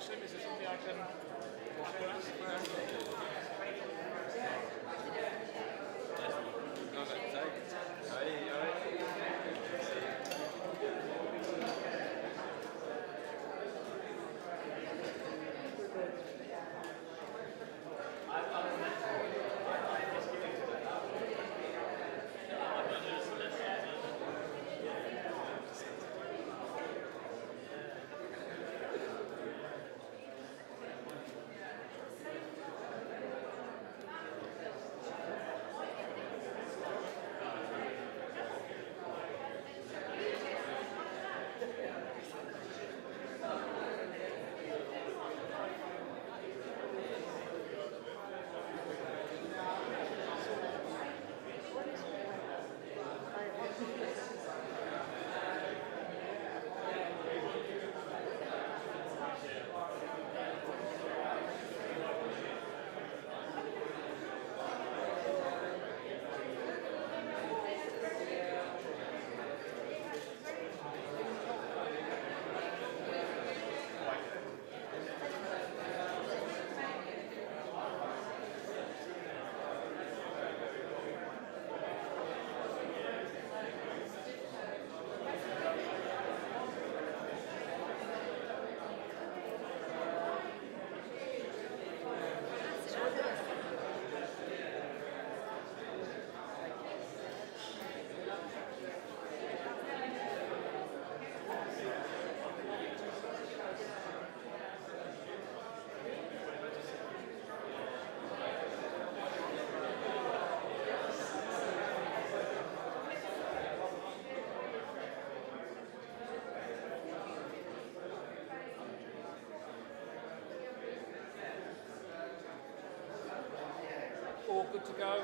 Awesome. Is there something I can ask? All good to go?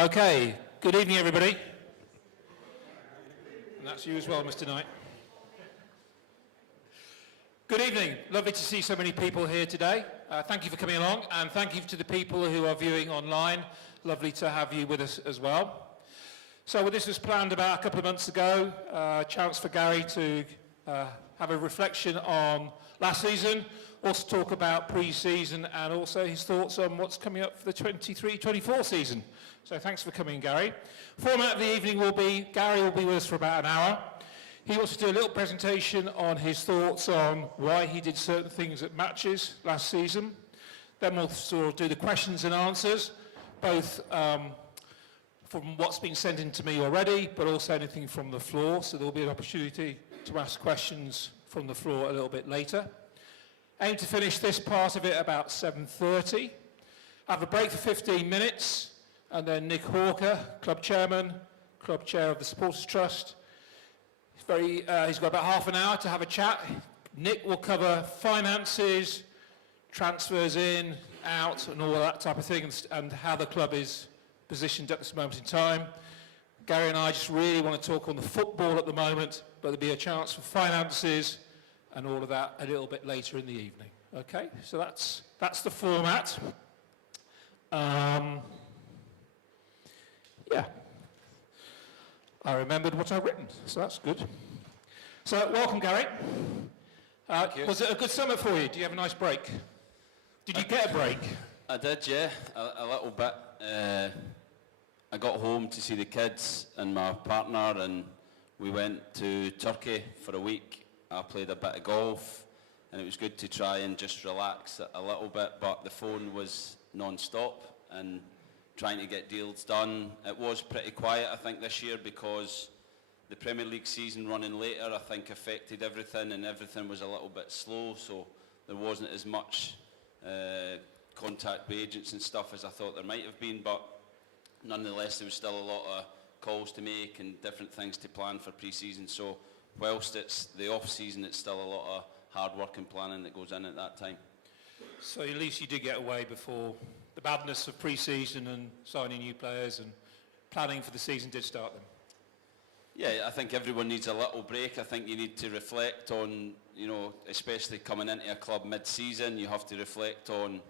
Okay, good evening everybody. And that's you as well, Mr. Knight. Good evening, lovely to see so many people here today. Thank you for coming along, and thank you to the people who are viewing online. Lovely to have you with us as well. So this was planned about a couple of months ago, a chance for Gary to have a reflection on last season, also talk about pre-season and also his thoughts on what's coming up for the 23-24 season. So thanks for coming, Gary. Format of the evening will be, Gary will be with us for about an hour. He wants to do a little presentation on his thoughts on why he did certain things at matches last season. Then we'll sort of do the questions and answers, both from what's been sent in to me already, but also anything from the floor. So there'll be an opportunity to ask questions from the floor a little bit later. Aim to finish this part of it about 7:30. Have a break for 15 minutes, and then Nick Hawker, club chairman, club chair of the Supporters Trust. He's got about half an hour to have a chat. Nick will cover finances, transfers in, out, and all that type of thing, and how the club is positioned at this moment in time. Gary and I just really want to talk on the football at the moment, but there'll be a chance for finances and all of that a little bit later in the evening. Okay, so that's the format. Yeah, I remembered what I've written, so that's good. So welcome, Gary. Was it a good summer for you? Do you have a nice break? Did you get a break? I did, yeah, a little bit. I got home to see the kids and my partner, and we went to Turkey for a week. I played a bit of golf, and it was good to try and just relax a little bit, but the phone was non-stop and trying to get deals done. It was pretty quiet, I think, this year because the Premier League season running later, I think, affected everything, and everything was a little bit slow, so there wasn't as much contact with agents and stuff as I thought there might have been, but nonetheless there was still a lot of calls to make and different things to plan for pre-season. So whilst it's the off-season, it's still a lot of hard work and planning that goes in at that time. So at least you did get away before the badness of pre-season and signing new players, and planning for the season did start then. Yeah, I think everyone needs a little break. I think you need to reflect on, especially coming into a club mid-season, you have to reflect on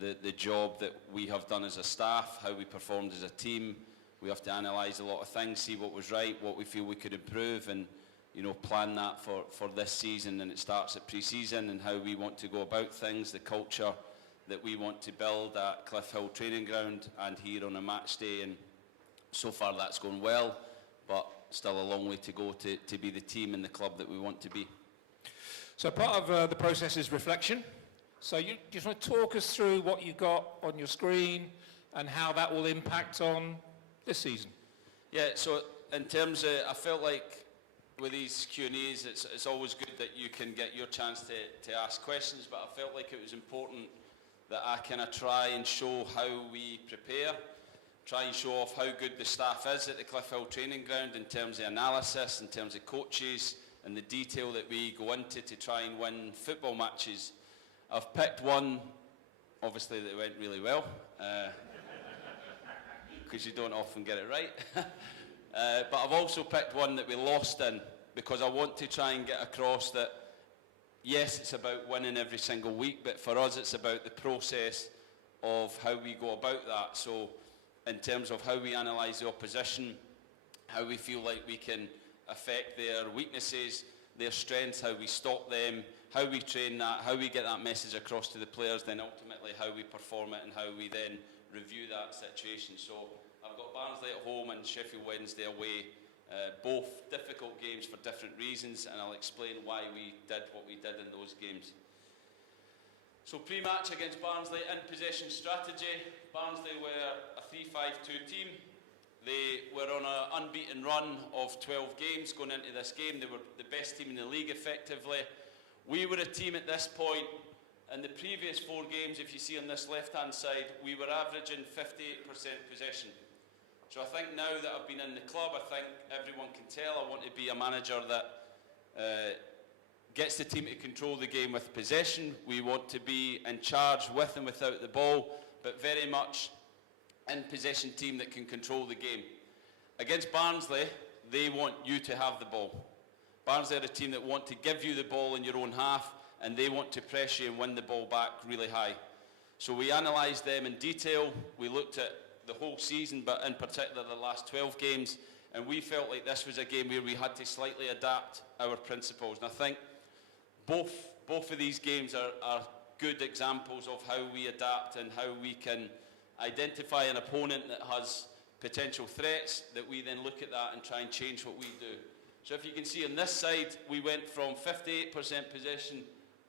the job that we have done as a staff, how we performed as a team. We have to analyse a lot of things, see what was right, what we feel we could improve, and plan that for this season. And it starts at pre-season and how we want to go about things, the culture that we want to build at Cliff Hill Training Ground and here on a match day. And so far that's going well, but still a long way to go to be the team and the club that we want to be. So part of the process is reflection. So you just want to talk us through what you got on your screen and how that will impact on this season. Yeah, so in terms of, I felt like with these Q&As, it's always good that you can get your chance to ask questions, but I felt like it was important that I kind of try and show how we prepare, try and show off how good the staff is at the Cliff Hill Training Ground in terms of analysis, in terms of coaches, and the detail that we go into to try and win football matches. I've picked one, obviously, that went really well, because you don't often get it right. But I've also picked one that we lost in, because I want to try and get across that, yes, it's about winning every single week, but for us it's about the process of how we go about that. So in terms of how we analyse the opposition, how we feel like we can affect their weaknesses, their strengths, how we stop them, how we train that, how we get that message across to the players, then ultimately how we perform it and how we then review that situation. So I've got Barnsley at home and Sheffield Wednesday away, both difficult games for different reasons, and I'll explain why we did what we did in those games. So pre-match against Barnsley, in possession strategy. Barnsley were a 3-5-2 team. They were on an unbeaten run of 12 games going into this game. They were the best team in the league effectively. We were a team at this point, in the previous 4 games, if you see on this left-hand side, we were averaging 58% possession. So I think now that I've been in the club, I think everyone can tell I want to be a manager that gets the team to control the game with possession. We want to be in charge with and without the ball, but very much in possession team that can control the game. Against Barnsley, they want you to have the ball. Barnsley are a team that want to give you the ball in your own half, and they want to press you and win the ball back really high. So we analysed them in detail. We looked at the whole season, but in particular the last 12 games, and we felt like this was a game where we had to slightly adapt our principles. And I think both of these games are good examples of how we adapt and how we can identify an opponent that has potential threats, that we then look at that and try and change what we do. So if you can see on this side, we went from 58% possession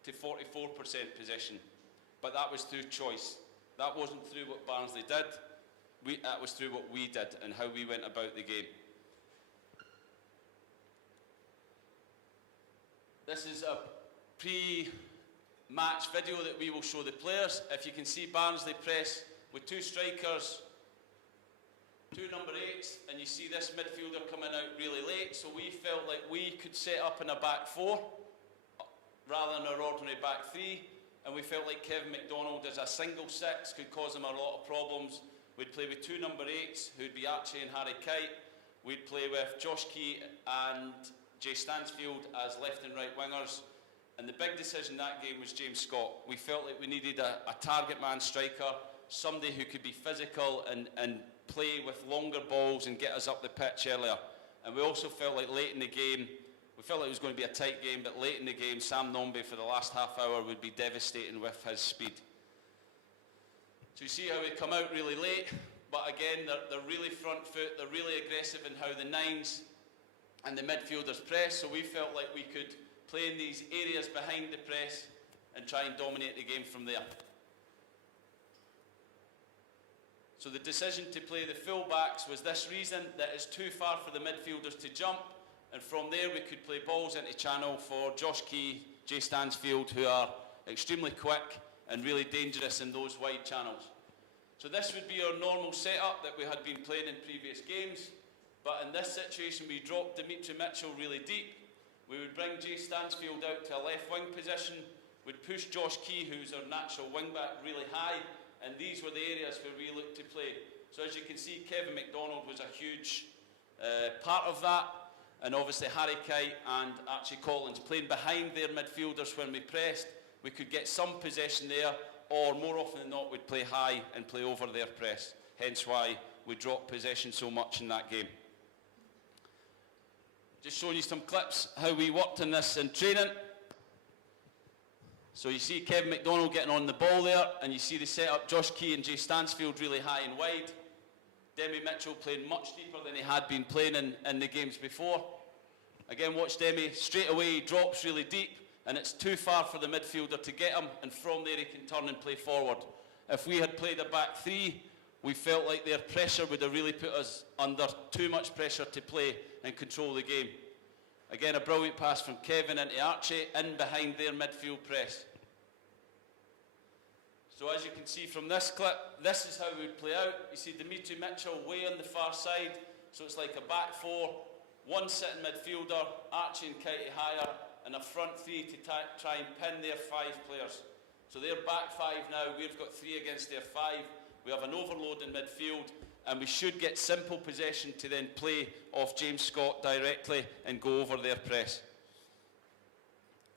to 44% possession. But that was through choice. That wasn't through what Barnsley did. That was through what we did and how we went about the game. This is a pre-match video that we will show the players. If you can see Barnsley press with two strikers, two number 8s, and you see this midfielder coming out really late, so we felt like we could set up in a back 4 rather than our ordinary back 3, and we felt like Kevin McDonald as a single 6 could cause him a lot of problems. We'd play with two number 8s, who'd be Archie and Harry Kite. We'd play with Josh Key and Jay Stansfield as left and right wingers. And the big decision that game was James Scott. We felt like we needed a target man striker, somebody who could be physical and play with longer balls and get us up the pitch earlier. And we also felt like late in the game, we felt like it was going to be a tight game, but late in the game, Sam Nombe for the last half hour would be devastating with his speed. So you see how we come out really late, but again, they're really front foot, they're really aggressive in how the 9s and the midfielders press, so we felt like we could play in these areas behind the press and try and dominate the game from there. So the decision to play the full-backs was this reason, that it's too far for the midfielders to jump, and from there we could play balls into channel for Josh Key, Jay Stansfield, who are extremely quick and really dangerous in those wide channels. So this would be our normal setup that we had been playing in previous games, but in this situation we dropped Dimitri Mitchell really deep. We would bring Jay Stansfield out to a left wing position, we'd push Josh Key, who's our natural wing back, really high, and these were the areas where we looked to play. So as you can see, Kevin McDonald was a huge part of that, and obviously Harry Kite and Archie Collins playing behind their midfielders when we pressed. We could get some possession there, or more often than not we'd play high and play over their press, hence why we dropped possession so much in that game. Just showing you some clips how we worked in this in training. So you see Kevin McDonald getting on the ball there, and you see the setup, Josh Key and Jay Stansfield really high and wide. Demi Mitchell playing much deeper than he had been playing in the games before. Again, watch Demi, straight away he drops really deep, and it's too far for the midfielder to get him, and from there he can turn and play forward. If we had played a back 3, we felt like their pressure would have really put us under too much pressure to play and control the game. Again, a brilliant pass from Kevin into Archie, in behind their midfield press. So as you can see from this clip, this is how we would play out. You see Dimitri Mitchell way on the far side, so it's like a back 4, one sitting midfielder, Archie and Kitey higher, and a front 3 to try and pin their 5 players. So they're back 5 now, we've got 3 against their 5. We have an overload in midfield, and we should get simple possession to then play off James Scott directly and go over their press.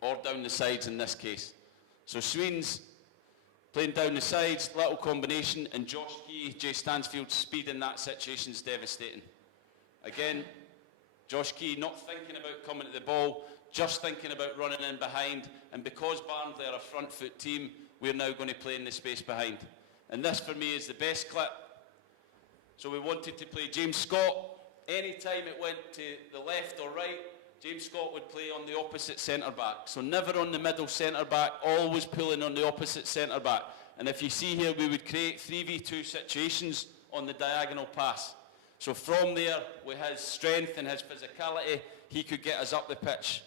Or down the sides in this case. So Sweens playing down the sides, little combination, and Josh Key, Jay Stansfield's speed in that situation is devastating. Again, Josh Key not thinking about coming to the ball, just thinking about running in behind, and because Barnsley are a front foot team, we're now going to play in the space behind. And this for me is the best clip. So we wanted to play James Scott. Anytime it went to the left or right, James Scott would play on the opposite centre-back. So never on the middle centre-back, always pulling on the opposite centre-back. And if you see here, we would create 3v2 situations on the diagonal pass. So from there, with his strength and his physicality, he could get us up the pitch.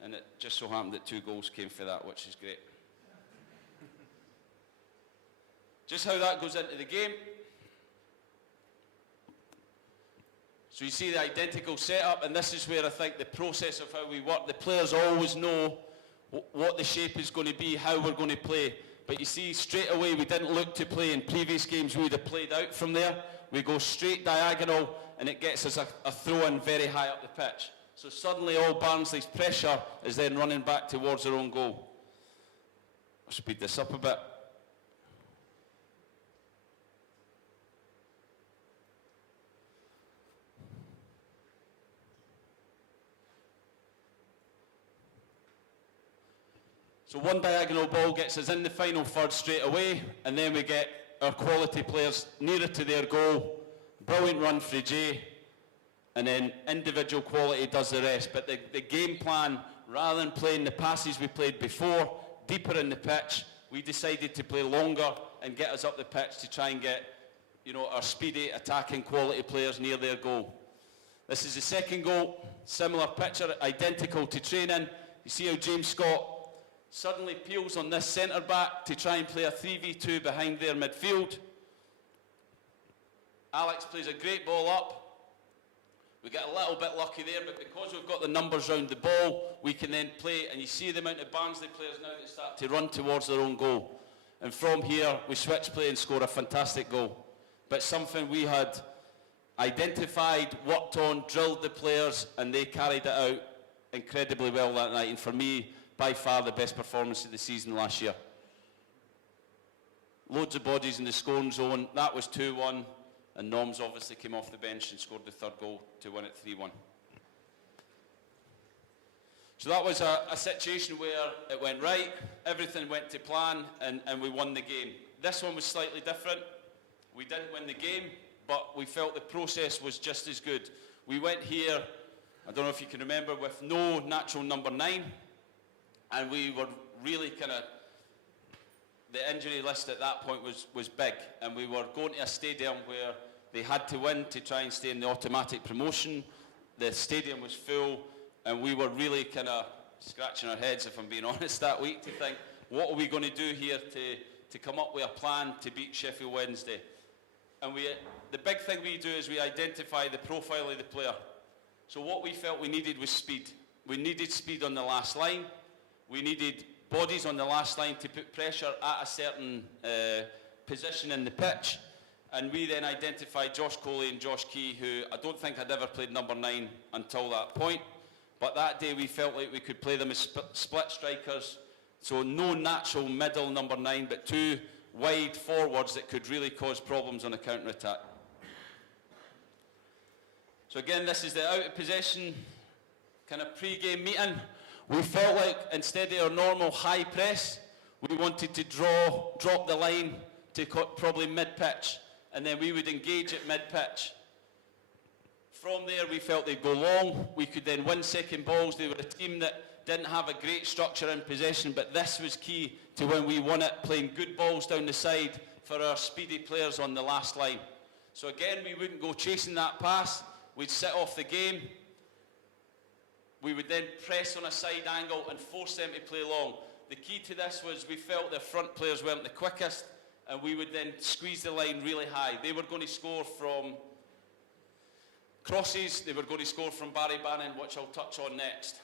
And it just so happened that 2 goals came for that, which is great. Just how that goes into the game. So you see the identical setup, and this is where I think the process of how we work, the players always know what the shape is going to be, how we're going to play. But you see, straight away, we didn't look to play in previous games. We would have played out from there. We go straight diagonal, and it gets us a throw-in very high up the pitch. So suddenly all Barnsley's pressure is then running back towards their own goal. I'll speed this up a bit. So one diagonal ball gets us in the final third straight away, and then we get our quality players nearer to their goal. Brilliant run for Jay, and then individual quality does the rest. But the game plan, rather than playing the passes we played before, deeper in the pitch, we decided to play longer and get us up the pitch to try and get, our speedy, attacking quality players near their goal. This is the second goal, similar picture, identical to training. You see how James Scott suddenly peels on this centre-back to try and play a 3v2 behind their midfield. Alex plays a great ball up. We get a little bit lucky there, but because we've got the numbers round the ball, we can then play, and you see the amount of Barnsley players now that start to run towards their own goal. And from here, we switch play and score a fantastic goal. But something we had identified, worked on, drilled the players, and they carried it out incredibly well that night. And for me, by far the best performance of the season last year. Loads of bodies in the scoring zone. That was 2-1, and Noms obviously came off the bench and scored the third goal to win it 3-1. So that was a situation where it went right, everything went to plan, and we won the game. This one was slightly different. We didn't win the game, but we felt the process was just as good. We went here, I don't know if you can remember, with no natural number 9. And we were really the injury list at that point was big. And we were going to a stadium where they had to win to try and stay in the automatic promotion. The stadium was full, and we were really scratching our heads, if I'm being honest, that week to think, what are we going to do here to come up with a plan to beat Sheffield Wednesday? And the big thing we do is we identify the profile of the player. So what we felt we needed was speed. We needed speed on the last line. We needed bodies on the last line to put pressure at a certain position in the pitch. And we then identified Josh Coley and Josh Key, who I don't think had ever played number 9 until that point. But that day we felt like we could play them as split strikers. So no natural middle number 9, but 2 wide forwards that could really cause problems on a counter-attack. So again, this is the out of possession pre-game meeting. We felt like instead of our normal high press, we wanted to drop the line to probably mid-pitch, and then we would engage at mid-pitch. From there, we felt they'd go long. We could then win second balls. They were a team that didn't have a great structure in possession, but this was key to when we won it, playing good balls down the side for our speedy players on the last line. So again, we wouldn't go chasing that pass. We'd sit off the game. We would then press on a side angle and force them to play long. The key to this was we felt their front players weren't the quickest, and we would then squeeze the line really high. They were going to score from crosses. They were going to score from Barry Bannon, which I'll touch on next.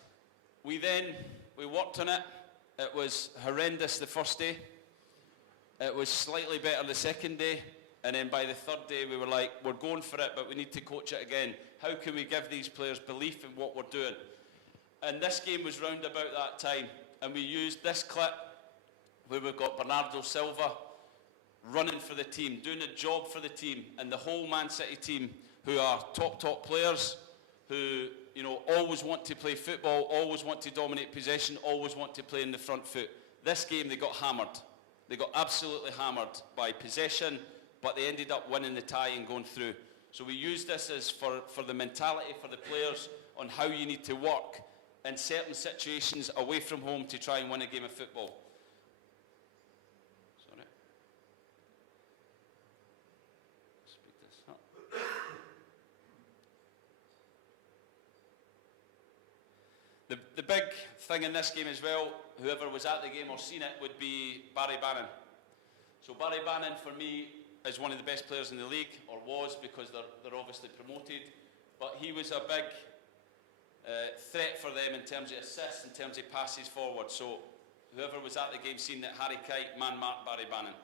We worked on it. It was horrendous the first day. It was slightly better the second day. And then by the third day, we were like, we're going for it, but we need to coach it again. How can we give these players belief in what we're doing? And this game was round about that time. And we used this clip where we've got Bernardo Silva running for the team, doing a job for the team, and the whole Man City team, who are top players, who always want to play football, always want to dominate possession, always want to play in the front foot. This game, they got hammered. They got absolutely hammered by possession, but they ended up winning the tie and going through. So we used this as for the mentality for the players on how you need to work in certain situations away from home to try and win a game of football. Sorry. Speed this up. The big thing in this game as well, whoever was at the game or seen it, would be Barry Bannon. So Barry Bannon, for me, is one of the best players in the league, or was, because they're obviously promoted. But he was a big threat for them in terms of assists, in terms of passes forward. So whoever was at the game seen that Harry Kite man-marked Barry Bannon.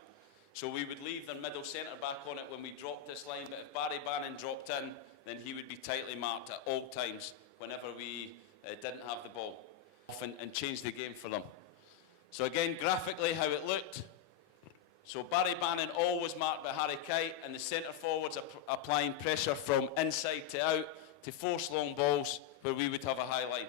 So we would leave their middle centre back on it when we dropped this line, but if Barry Bannon dropped in, then he would be tightly marked at all times whenever we didn't have the ball, and change the game for them. So again, graphically how it looked. So Barry Bannon always marked by Harry Kite, and the centre forwards applying pressure from inside to out to force long balls where we would have a high line.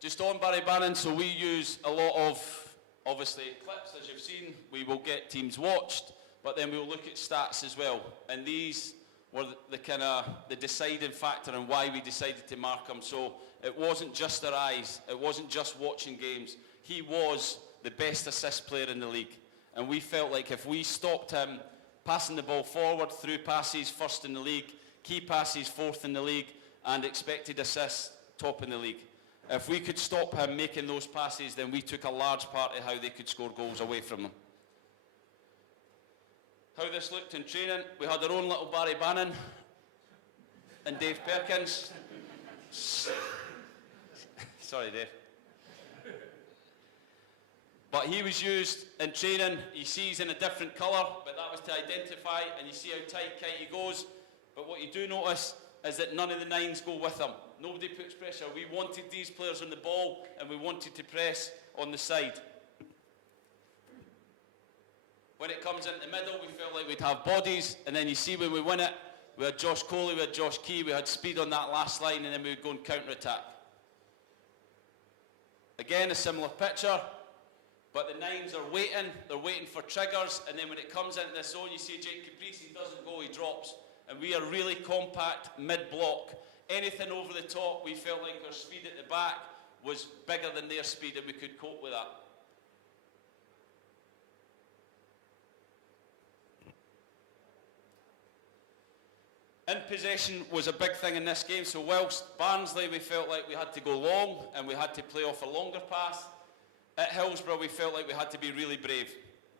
Just on Barry Bannon, so we use a lot of, obviously, clips, as you've seen. We will get teams watched, but then we'll look at stats as well. And these were the deciding factor in why we decided to mark him. So it wasn't just our eyes, it wasn't just watching games. He was the best assist player in the league. And we felt like if we stopped him passing the ball forward, through passes, first in the league, key passes, fourth in the league, and expected assists, top in the league. If we could stop him making those passes, then we took a large part of how they could score goals away from them. How this looked in training, we had our own little Barry Bannon and Dave Perkins. Sorry, Dave. But he was used in training. He sees in a different colour, but that was to identify, and you see how tight Kitey goes. But what you do notice is that none of the nines go with him. Nobody puts pressure. We wanted these players on the ball, and we wanted to press on the side. When it comes into the middle, we felt like we'd have bodies, and then you see when we win it, we had Josh Coley, we had Josh Key, we had speed on that last line, and then we would go and counter-attack. Again, a similar picture, but the nines are waiting, they're waiting for triggers, and then when it comes into the zone, you see Jake Caprice, he doesn't go, he drops. And we are really compact mid-block. Anything over the top, we felt like our speed at the back was bigger than their speed, and we could cope with that. In possession was a big thing in this game, so whilst Barnsley we felt like we had to go long and we had to play off a longer pass, at Hillsborough we felt like we had to be really brave.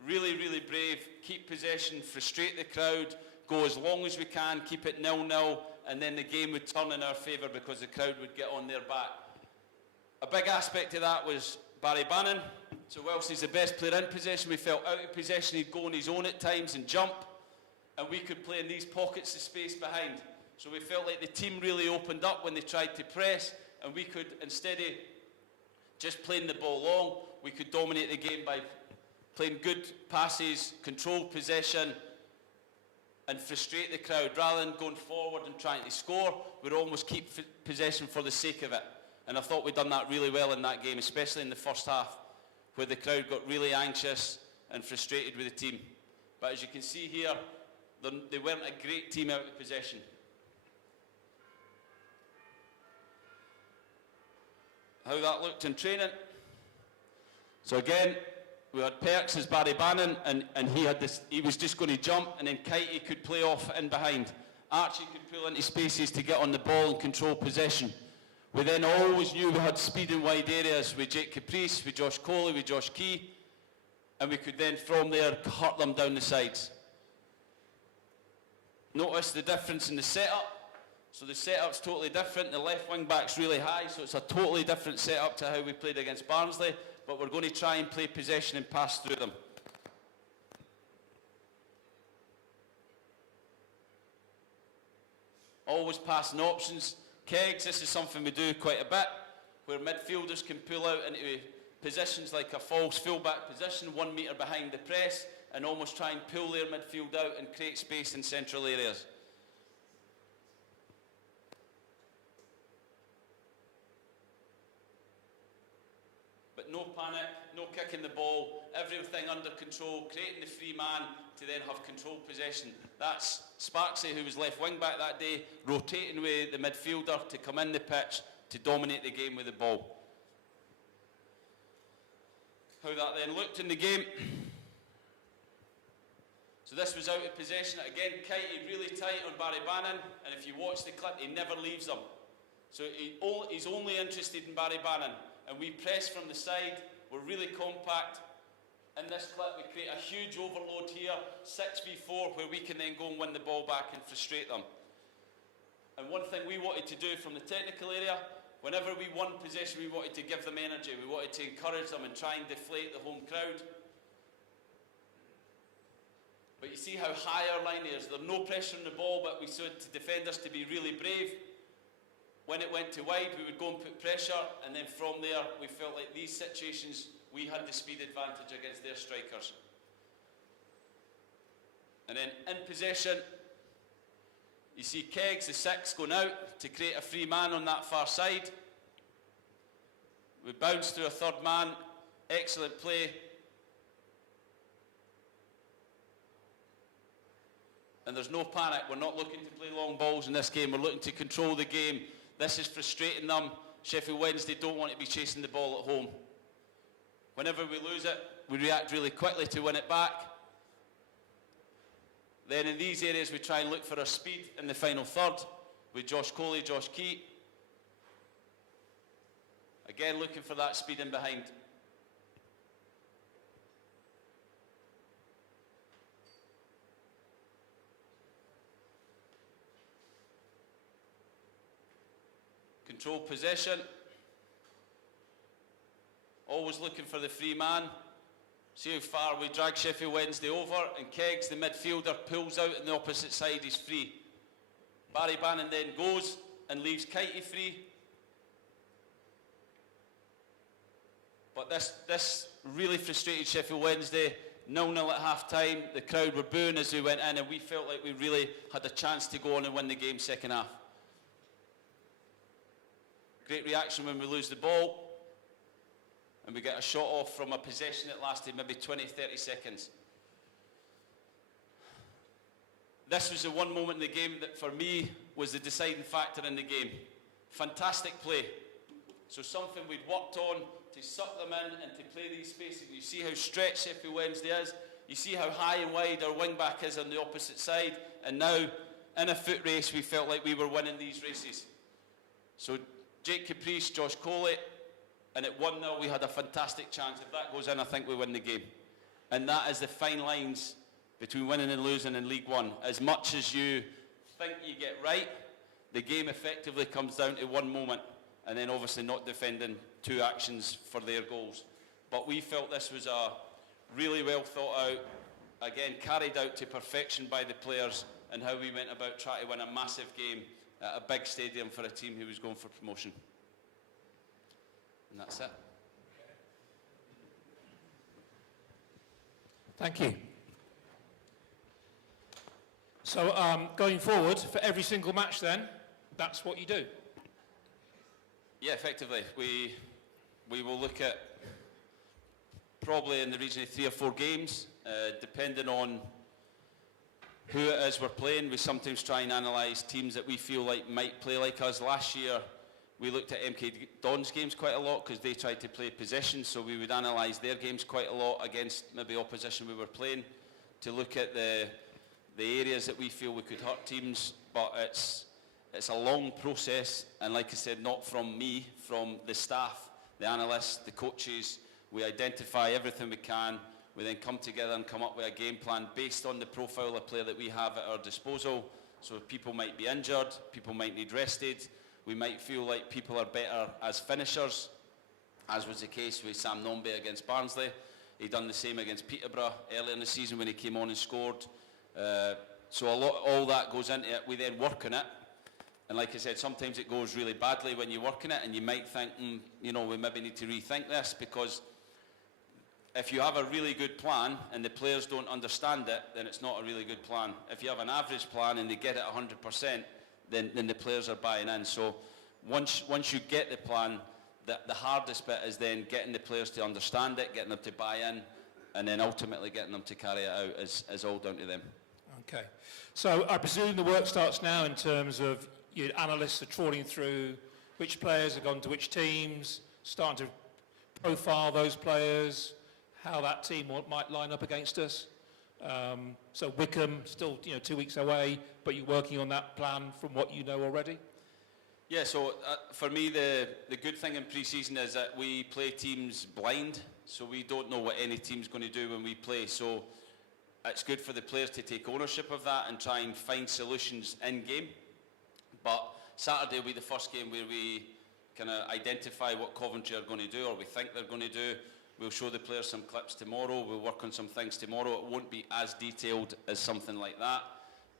Really, really brave, keep possession, frustrate the crowd, go as long as we can, keep it 0-0, and then the game would turn in our favour because the crowd would get on their back. A big aspect of that was Barry Bannon. So whilst he's the best player in possession, we felt out of possession he'd go on his own at times and jump, and we could play in these pockets of space behind. So we felt like the team really opened up when they tried to press, and we could, instead of just playing the ball long, we could dominate the game by playing good passes, controlled possession, and frustrate the crowd. Rather than going forward and trying to score, we'd almost keep possession for the sake of it. And I thought we'd done that really well in that game, especially in the first half, where the crowd got really anxious and frustrated with the team. But as you can see here, they weren't a great team out of possession. How that looked in training. So again, we had Perks as Barry Bannon, and he was just going to jump, and then Kitey could play off in behind. Archie could pull into spaces to get on the ball and control possession. We then always knew we had speed in wide areas with Jake Caprice, with Josh Coley, with Josh Key, and we could then from there hurt them down the sides. Notice the difference in the setup. So the setup's totally different. The left wing back's really high, so it's a totally different setup to how we played against Barnsley, but we're going to try and play possession and pass through them. Always passing options. Kegs, this is something we do quite a bit, where midfielders can pull out into positions like a false full-back position, 1 metre behind the press, and almost try and pull their midfield out and create space in central areas. But no panic, no kicking the ball, everything under control, creating the free man to then have controlled possession. That's Sparksy, who was left wing back that day, rotating with the midfielder to come in the pitch to dominate the game with the ball. How that then looked in the game. So this was out of possession. Again, Kitey really tight on Barry Bannon, and if you watch the clip, he never leaves him. So he's only interested in Barry Bannon. And we press from the side, we're really compact. In this clip, we create a huge overload here, 6v4, where we can then go and win the ball back and frustrate them. And one thing we wanted to do from the technical area Whenever we won possession, we wanted to give them energy. We wanted to encourage them and try and deflate the home crowd. But you see how high our line is. There's no pressure on the ball, but we sought to defenders to be really brave. When it went to wide, we would go and put pressure, and then from there, we felt like these situations, we had the speed advantage against their strikers. And then in possession, you see Keggs, the 6, going out to create a free man on that far side. We bounce through a third man, excellent play. And there's no panic. We're not looking to play long balls in this game. We're looking to control the game. This is frustrating them. Sheffield Wednesday don't want to be chasing the ball at home. Whenever we lose it, we react really quickly to win it back. Then in these areas, we try and look for our speed in the final third with Josh Coley, Josh Key. Again, looking for that speed in behind. Control possession. Always looking for the free man. See how far we drag Sheffield Wednesday over, and Keggs, the midfielder, pulls out on the opposite side, he's free. Barry Bannon then goes and leaves Kitey free. But this really frustrated Sheffield Wednesday. 0-0 at half-time. The crowd were booing as we went in, and we felt like we really had a chance to go on and win the game second half. Great reaction when we lose the ball. And we get a shot off from a possession that lasted maybe 20, 30 seconds. This was the one moment in the game that for me was the deciding factor in the game. Fantastic play. So something we'd worked on to suck them in and to play these spaces. You see how stretched Sheffield Wednesday is. You see how high and wide our wing back is on the opposite side. And now, in a foot race, we felt like we were winning these races. So Jake Caprice, Josh Coley, and at 1-0 we had a fantastic chance. If that goes in, I think we win the game. And that is the fine lines between winning and losing in League One. As much as you think you get right, the game effectively comes down to one moment, and then obviously not defending two actions for their goals. But we felt this was a really well thought out, again carried out to perfection by the players, and how we went about trying to win a massive game at a big stadium for a team who was going for promotion. And that's it. Thank you. So going forward, for every single match then, that's what you do? Yeah, effectively. We will look at probably in the region of 3 or 4 games, depending on who it is we're playing. We sometimes try and analyse teams that we feel like might play like us. Last year, we looked at MK Dons games quite a lot because they tried to play possession, so we would analyse their games quite a lot against maybe opposition we were playing to look at the areas that we feel we could hurt teams. But it's a long process, and like I said, not from me, from the staff, the analysts, the coaches. We identify everything we can. We then come together and come up with a game plan based on the profile of player that we have at our disposal. So people might be injured, people might need rested. We might feel like people are better as finishers, as was the case with Sam Nombe against Barnsley. He done the same against Peterborough earlier in the season when he came on and scored. So all that goes into it. We then work on it. And like I said, sometimes it goes really badly when you work on it, and you might think, we maybe need to rethink this, because if you have a really good plan and the players don't understand it, then it's not a really good plan. If you have an average plan and they get it 100%, then the players are buying in. So once you get the plan, the hardest bit is then getting the players to understand it, getting them to buy in, and then ultimately getting them to carry it out is all down to them. Okay. So I presume the work starts now in terms of your analysts are trawling through which players have gone to which teams, starting to profile those players, how that team might line up against us. So Wickham, still 2 weeks away, but you're working on that plan from what you know already? Yeah, so for me, the good thing in pre-season is that we play teams blind, so we don't know what any team's going to do when we play. So it's good for the players to take ownership of that and try and find solutions in-game. But Saturday will be the first game where we kind of identify what Coventry are going to do, or we think they're going to do. We'll show the players some clips tomorrow. We'll work on some things tomorrow. It won't be as detailed as something like that,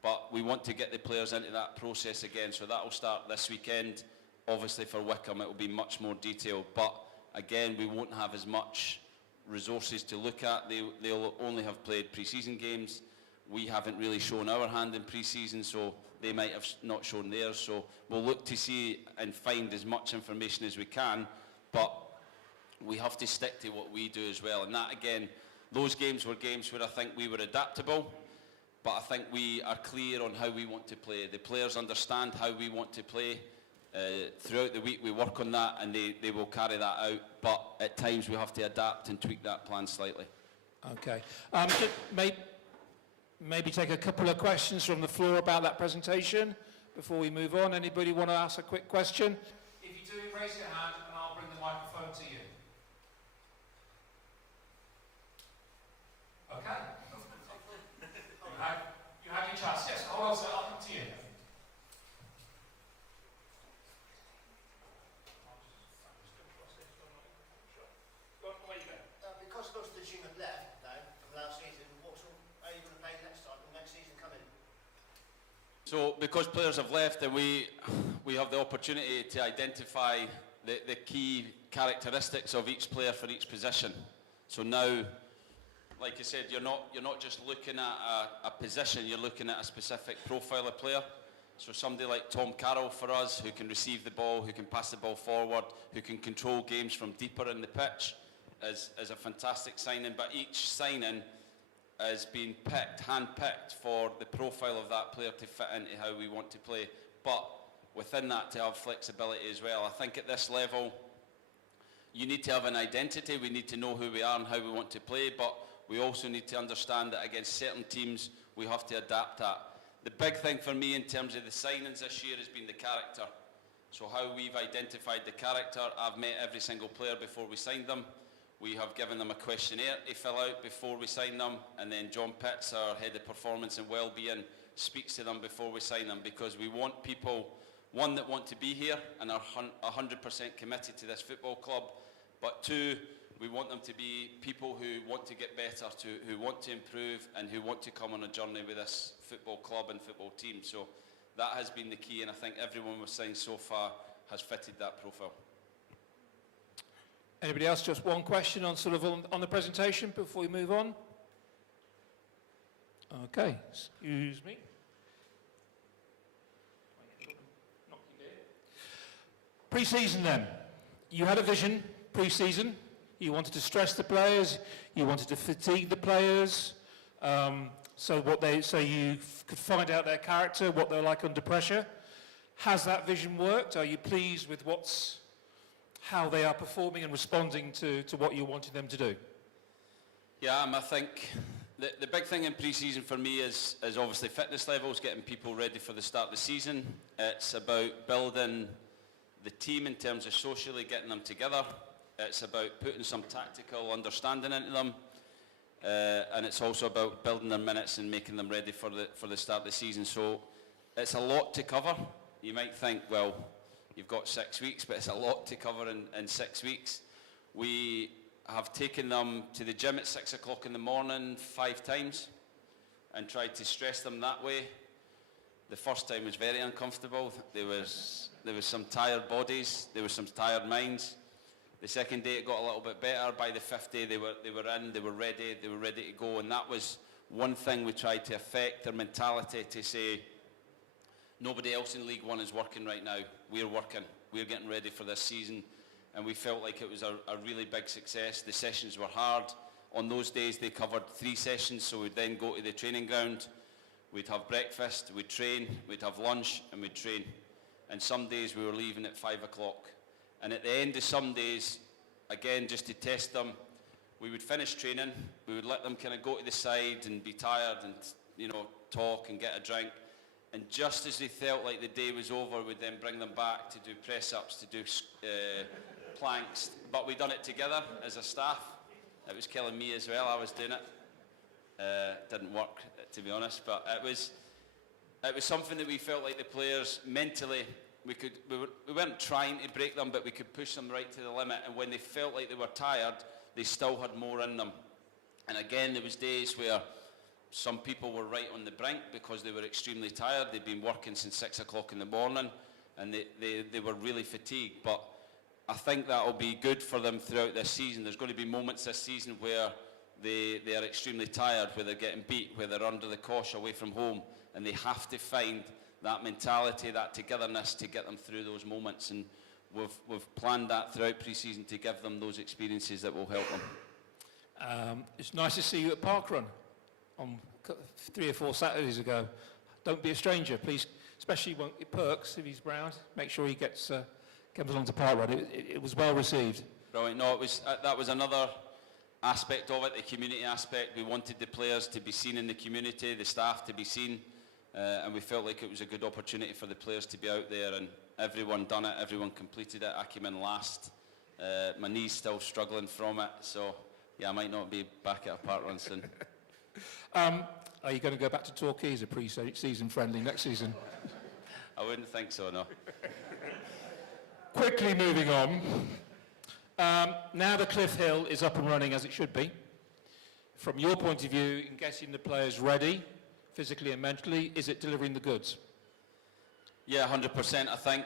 but we want to get the players into that process again. So that will start this weekend. Obviously for Wickham it will be much more detailed, but again we won't have as much resources to look at. They'll only have played pre-season games. We haven't really shown our hand in pre-season, so they might have not shown theirs. So we'll look to see and find as much information as we can, but we have to stick to what we do as well. And that, again, those games were games where I think we were adaptable, but I think we are clear on how we want to play. The players understand how we want to play. Throughout the week we work on that, and they will carry that out, but at times we have to adapt and tweak that plan slightly. Okay. Maybe take a couple of questions from the floor about that presentation before we move on. Anybody want to ask a quick question? If you do, raise your hand and I'll bring the microphone to you. Okay. You have your chance. Yes, hold on, sir. I'll come to you. Because most of the team have left now from last season, how are you going to play next time, the next season coming? So because players have left, then we have the opportunity to identify the key characteristics of each player for each position. So now, like I said, you're not just looking at a position, you're looking at a specific profile of player. So somebody like Tom Carroll for us, who can receive the ball, who can pass the ball forward, who can control games from deeper in the pitch, is a fantastic signing. But each signing has been hand-picked for the profile of that player to fit into how we want to play. But within that, to have flexibility as well. I think at this level, you need to have an identity. We need to know who we are and how we want to play, but we also need to understand that against certain teams, we have to adapt that. The big thing for me in terms of the signings this year has been the character. So how we've identified the character. I've met every single player before we signed them. We have given them a questionnaire to fill out before we sign them, and then John Pitts, our head of performance and well-being, speaks to them before we sign them, because we want people, one, that want to be here and are 100% committed to this football club, but two, we want them to be people who want to get better, who want to improve, and who want to come on a journey with this football club and football team. So that has been the key, and I think everyone we've signed so far has fitted that profile. Anybody else? Just one question on on the presentation before we move on. Okay, excuse me. Pre-season then. You had a vision pre-season. You wanted to stress the players. You wanted to fatigue the players. So you could find out their character, what they're like under pressure. Has that vision worked? Are you pleased with how they are performing and responding to what you wanted them to do? Yeah, I think the big thing in pre-season for me is obviously fitness levels, getting people ready for the start of the season. It's about building the team in terms of socially getting them together. It's about putting some tactical understanding into them. And it's also about building their minutes and making them ready for the start of the season. So it's a lot to cover. You might think, well, you've got 6 weeks, but it's a lot to cover in 6 weeks. We have taken them to the gym at 6 o'clock in the morning 5 times and tried to stress them that way. The first time was very uncomfortable. There was some tired bodies, there was some tired minds. The second day it got a little bit better. By the 5th day they were in, they were ready to go, and that was one thing we tried to affect their mentality, to say nobody else in League One is working right now. We're working. We're getting ready for this season. And we felt like it was a really big success. The sessions were hard. On those days they covered 3 sessions, so we'd then go to the training ground. We'd have breakfast, we'd train, we'd have lunch, and we'd train. And some days we were leaving at 5 o'clock. And at the end of some days, again, just to test them, we would finish training. We would let them kind of go to the side and be tired and, talk and get a drink. And just as they felt like the day was over, we'd then bring them back to do press-ups, to do planks. But we'd done it together as a staff. It was killing me as well. I was doing it. Didn't work, to be honest. But it was something that we felt like the players mentally we weren't trying to break them, but we could push them right to the limit. And when they felt like they were tired, they still had more in them. And again, there was days where some people were right on the brink because they were extremely tired. They'd been working since 6 o'clock in the morning, and they were really fatigued. But I think that will be good for them throughout this season. There's going to be moments this season where they are extremely tired, where they're getting beat, where they're under the cosh away from home, and they have to find that mentality, that togetherness to get them through those moments. And we've planned that throughout pre-season to give them those experiences that will help them. It's nice to see you at Parkrun on 3 or 4 Saturdays ago. Don't be a stranger, please, especially when Perks, if he's around, make sure he comes along to Parkrun. It was well received. Brilliant. No, it was, that was another aspect of it, the community aspect. We wanted the players to be seen in the community, the staff to be seen, and we felt like it was a good opportunity for the players to be out there, and everyone done it, everyone completed it. I came in last. My knee's still struggling from it, so yeah, I might not be back at a Parkrun soon. Are you going to go back to Torquay as a pre-season friendly next season? I wouldn't think so, no. Quickly moving on. Now the Cliff Hill is up and running as it should be. From your point of view, in getting the players ready, physically and mentally, is it delivering the goods? Yeah, 100%. I think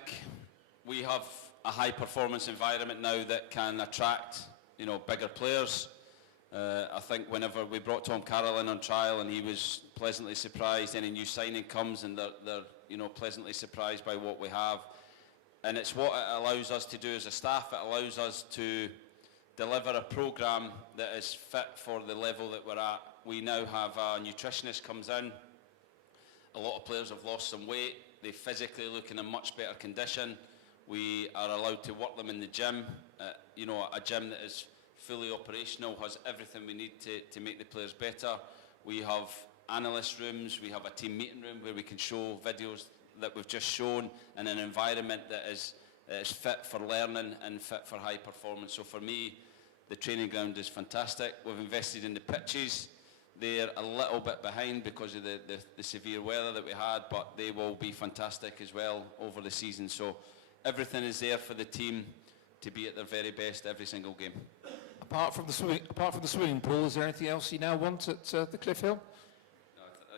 we have a high-performance environment now that can attract, bigger players. I think whenever we brought Tom Carroll in on trial and he was pleasantly surprised, any new signing comes and they're pleasantly surprised by what we have. And it's what it allows us to do as a staff. It allows us to deliver a programme that is fit for the level that we're at. We now have a nutritionist comes in. A lot of players have lost some weight. They physically look in a much better condition. We are allowed to work them in the gym. A gym that is fully operational, has everything we need to make the players better. We have analyst rooms. We have a team meeting room where we can show videos that we've just shown in an environment that is fit for learning and fit for high performance. So for me, the training ground is fantastic. We've invested in the pitches. They're a little bit behind because of the severe weather that we had, but they will be fantastic as well over the season. So everything is there for the team to be at their very best every single game. Apart from the swimming pool, is there anything else you now want at the Cliff Hill?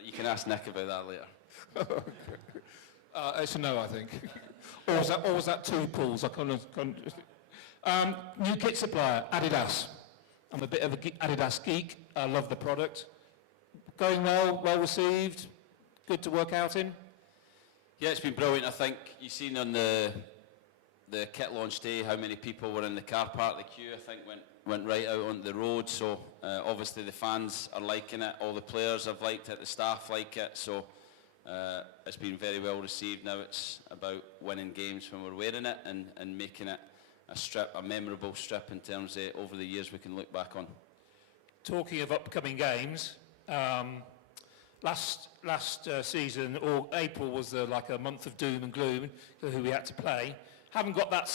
You can ask Nick about that later. It's a no, I think. or was that 2 pools? I can't. New kit supplier, Adidas. I'm a bit of an Adidas geek. I love the product. Going well received, good to work out in. Yeah, it's been brilliant. I think you've seen on the kit launch day how many people were in the car park. The queue, I think, went right out on the road. So obviously the fans are liking it. All the players have liked it. The staff like it. So it's been very well received. Now it's about winning games when we're wearing it and making it a memorable strip in terms of over the years we can look back on. Talking of upcoming games, last season, or April was like a month of doom and gloom for who we had to play. Haven't got that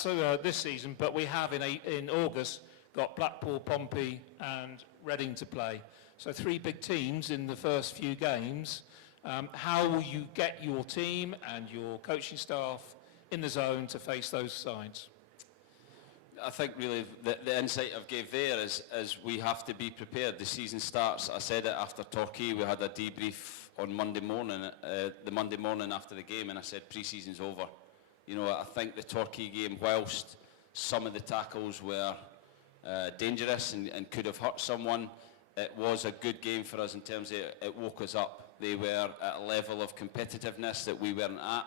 this season, but we have in August got Blackpool, Pompey and Reading to play. So 3 big teams in the first few games. How will you get your team and your coaching staff in the zone to face those sides? I think really the insight I've gave there is we have to be prepared. The season starts, I said it after Torquay, we had a debrief on Monday morning, the Monday morning after the game, and I said pre-season's over. I think the Torquay game, whilst some of the tackles were dangerous and could have hurt someone, it was a good game for us in terms of it woke us up. They were at a level of competitiveness that we weren't at,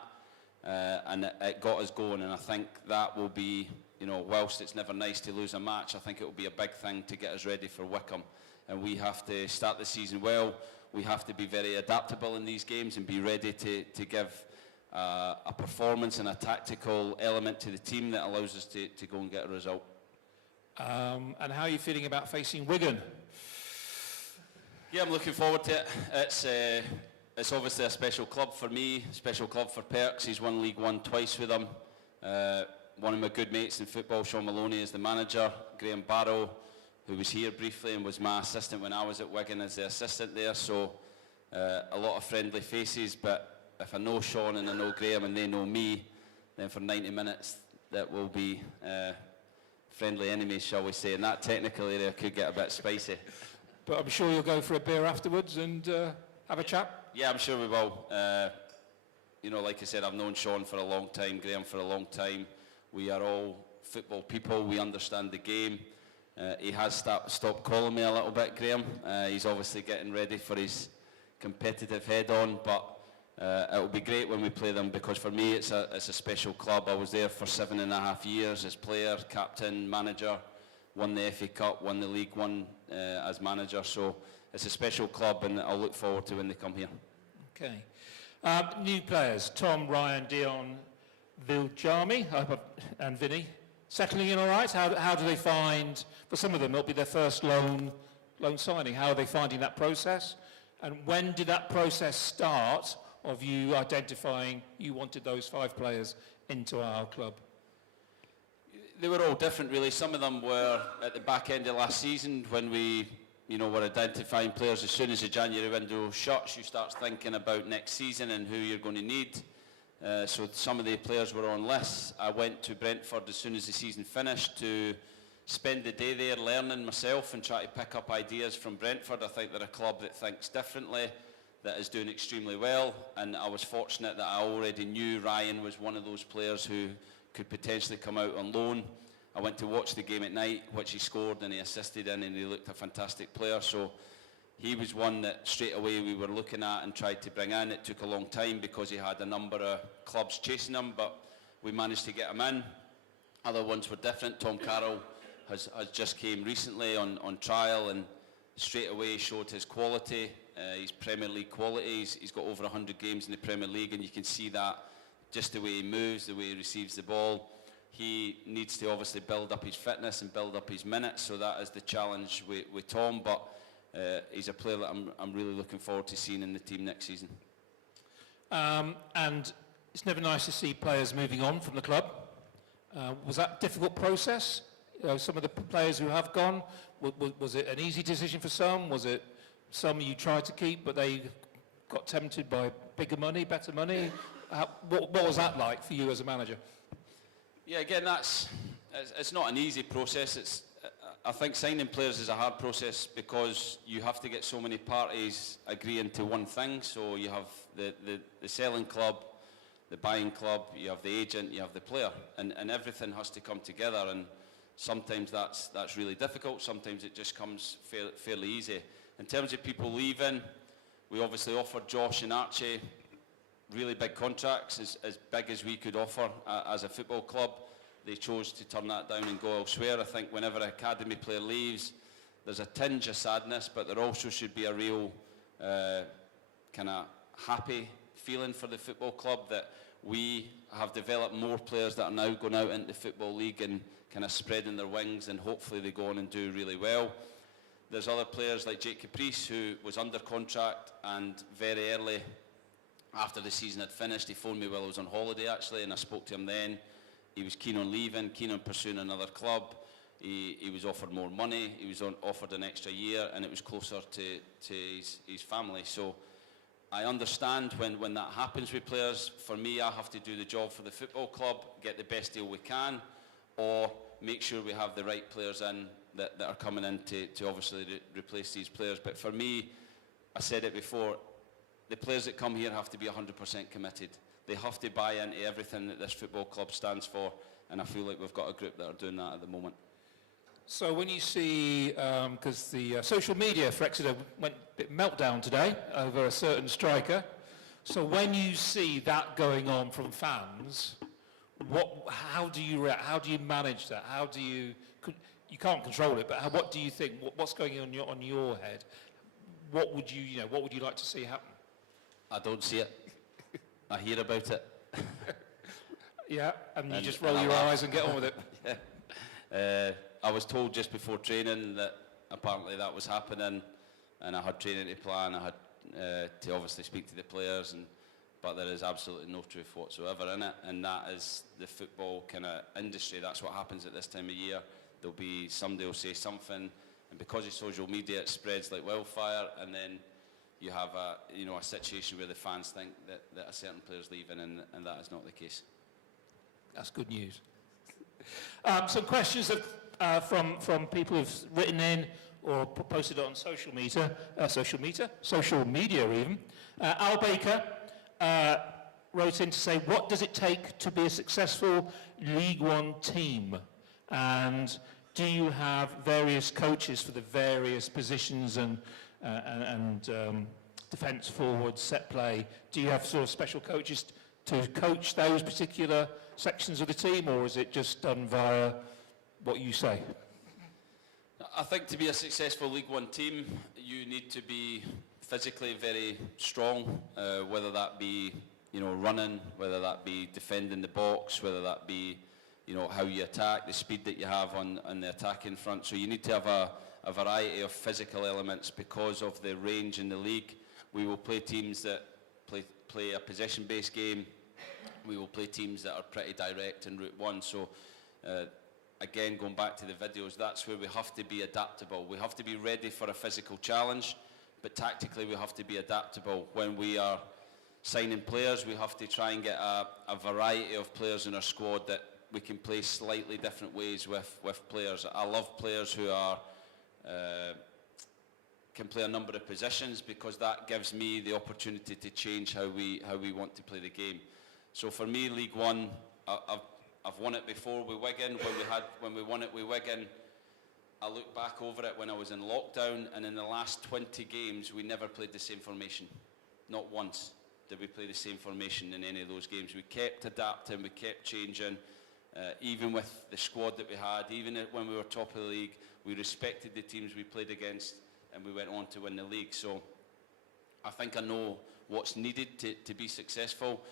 and it got us going, and I think that will be, whilst it's never nice to lose a match, I think it will be a big thing to get us ready for Wycombe. And we have to start the season well. We have to be very adaptable in these games and be ready to give a performance and a tactical element to the team that allows us to go and get a result. And how are you feeling about facing Wigan? Yeah, I'm looking forward to it. It's obviously a special club for me, special club for Perks. He's won League One twice with them. One of my good mates in football, Sean Maloney, is the manager. Graham Barrow, who was here briefly and was my assistant when I was at Wigan as the assistant there. So a lot of friendly faces, but if I know Sean and I know Graham and they know me, then for 90 minutes that will be friendly enemies, shall we say, and that technical area could get a bit spicy. But I'm sure you'll go for a beer afterwards and have a chat. Yeah, I'm sure we will. You know, like I said, I've known Sean for a long time, Graham for a long time. We are all football people. We understand the game. He has stopped calling me a little bit, Graham. He's obviously getting ready for his competitive head-on, but it'll be great when we play them, because for me it's a special club. I was there for 7.5 years as player, captain, manager, won the FA Cup, won the League One as manager, so it's a special club and I'll look forward to when they come here. Okay. New players, Tom, Ryan, Dion, Viljami, and Vinny. Settling in all right? How do they find, for some of them, it'll be their first loan signing. How are they finding that process? And when did that process start of you identifying you wanted those 5 players into our club? They were all different, really. Some of them were at the back end of last season when we, were identifying players. As soon as the January window shuts, you start thinking about next season and who you're going to need. So some of the players were on lists. I went to Brentford as soon as the season finished to spend the day there learning myself and try to pick up ideas from Brentford. I think they're a club that thinks differently, that is doing extremely well, and I was fortunate that I already knew Ryan was one of those players who could potentially come out on loan. I went to watch the game at night, which he scored and he assisted in, and he looked a fantastic player. So he was one that straight away we were looking at and tried to bring in. It took a long time because he had a number of clubs chasing him, but we managed to get him in. Other ones were different. Tom Carroll has just came recently on trial and straight away showed his quality, his Premier League quality. He's got over 100 games in the Premier League, and you can see that just the way he moves, the way he receives the ball. He needs to obviously build up his fitness and build up his minutes, so that is the challenge with Tom, but he's a player that I'm really looking forward to seeing in the team next season. And it's never nice to see players moving on from the club. Was that a difficult process? Some of the players who have gone, was it an easy decision for some? Was it some you tried to keep but they got tempted by bigger money, better money? What was that like for you as a manager? Yeah, again, it's not an easy process. I think signing players is a hard process because you have to get so many parties agreeing to one thing. So you have the selling club, the buying club, you have the agent, you have the player, and everything has to come together. And sometimes that's really difficult. Sometimes it just comes fairly easy. In terms of people leaving, we obviously offered Josh and Archie really big contracts, as big as we could offer as a football club. They chose to turn that down and go elsewhere. I think whenever an academy player leaves, there's a tinge of sadness, but there also should be a real kind of happy feeling for the football club that we have developed more players that are now going out into the Football League and kind of spreading their wings, and hopefully they go on and do really well. There's other players like Jake Caprice, who was under contract, and very early after the season had finished, he phoned me while I was on holiday actually, and I spoke to him then. He was keen on leaving, keen on pursuing another club. He was offered more money, he was offered an extra year, and it was closer to his family. So I understand when that happens with players. For me, I have to do the job for the football club, get the best deal we can, or make sure we have the right players in that are coming in to obviously replace these players. But for me, I said it before, the players that come here have to be 100% committed. They have to buy into everything that this football club stands for, and I feel like we've got a group that are doing that at the moment. So when you see, because the social media for Exeter went a bit meltdown today over a certain striker, so when you see that going on from fans, how do you react? How do you manage that? How do you can't control it, but what do you think? What's going on on your head? What would you like to see happen? I don't see it. I hear about it. Yeah, and you just roll your eyes and get on with it. Yeah. I was told just before training that apparently that was happening, and I had training to plan. I had to obviously speak to the players, but there is absolutely no truth whatsoever in it, and that is the football kind of industry. That's what happens at this time of year. There'll be somebody will say something, and because of social media, it spreads like wildfire, and then you have a situation where the fans think that a certain player's leaving, and that is not the case. That's good news. Some questions from people who've written in or posted it on social media even. Al Baker wrote in to say, what does it take to be a successful League One team? And do you have various coaches for the various positions and defence, forward, set play? Do you have sort of special coaches to coach those particular sections of the team, or is it just done via what you say? I think to be a successful League One team, you need to be physically very strong, whether that be, running, whether that be defending the box, whether that be, how you attack, the speed that you have on the attacking front. So you need to have a variety of physical elements because of the range in the league. We will play teams that play a possession-based game. We will play teams that are pretty direct in Route 1. So again, going back to the videos, that's where we have to be adaptable. We have to be ready for a physical challenge, but tactically we have to be adaptable. When we are signing players, we have to try and get a variety of players in our squad that we can play slightly different ways with players. I love players who are can play a number of positions, because that gives me the opportunity to change how we want to play the game. So for me, League One, I've won it before with Wigan. When we won it with Wigan, I look back over it when I was in lockdown, and in the last 20 games, we never played the same formation. Not once did we play the same formation in any of those games. We kept adapting, we kept changing, even with the squad that we had, even when we were top of the league, we respected the teams we played against, and we went on to win the league. So I think I know what's needed to be successful.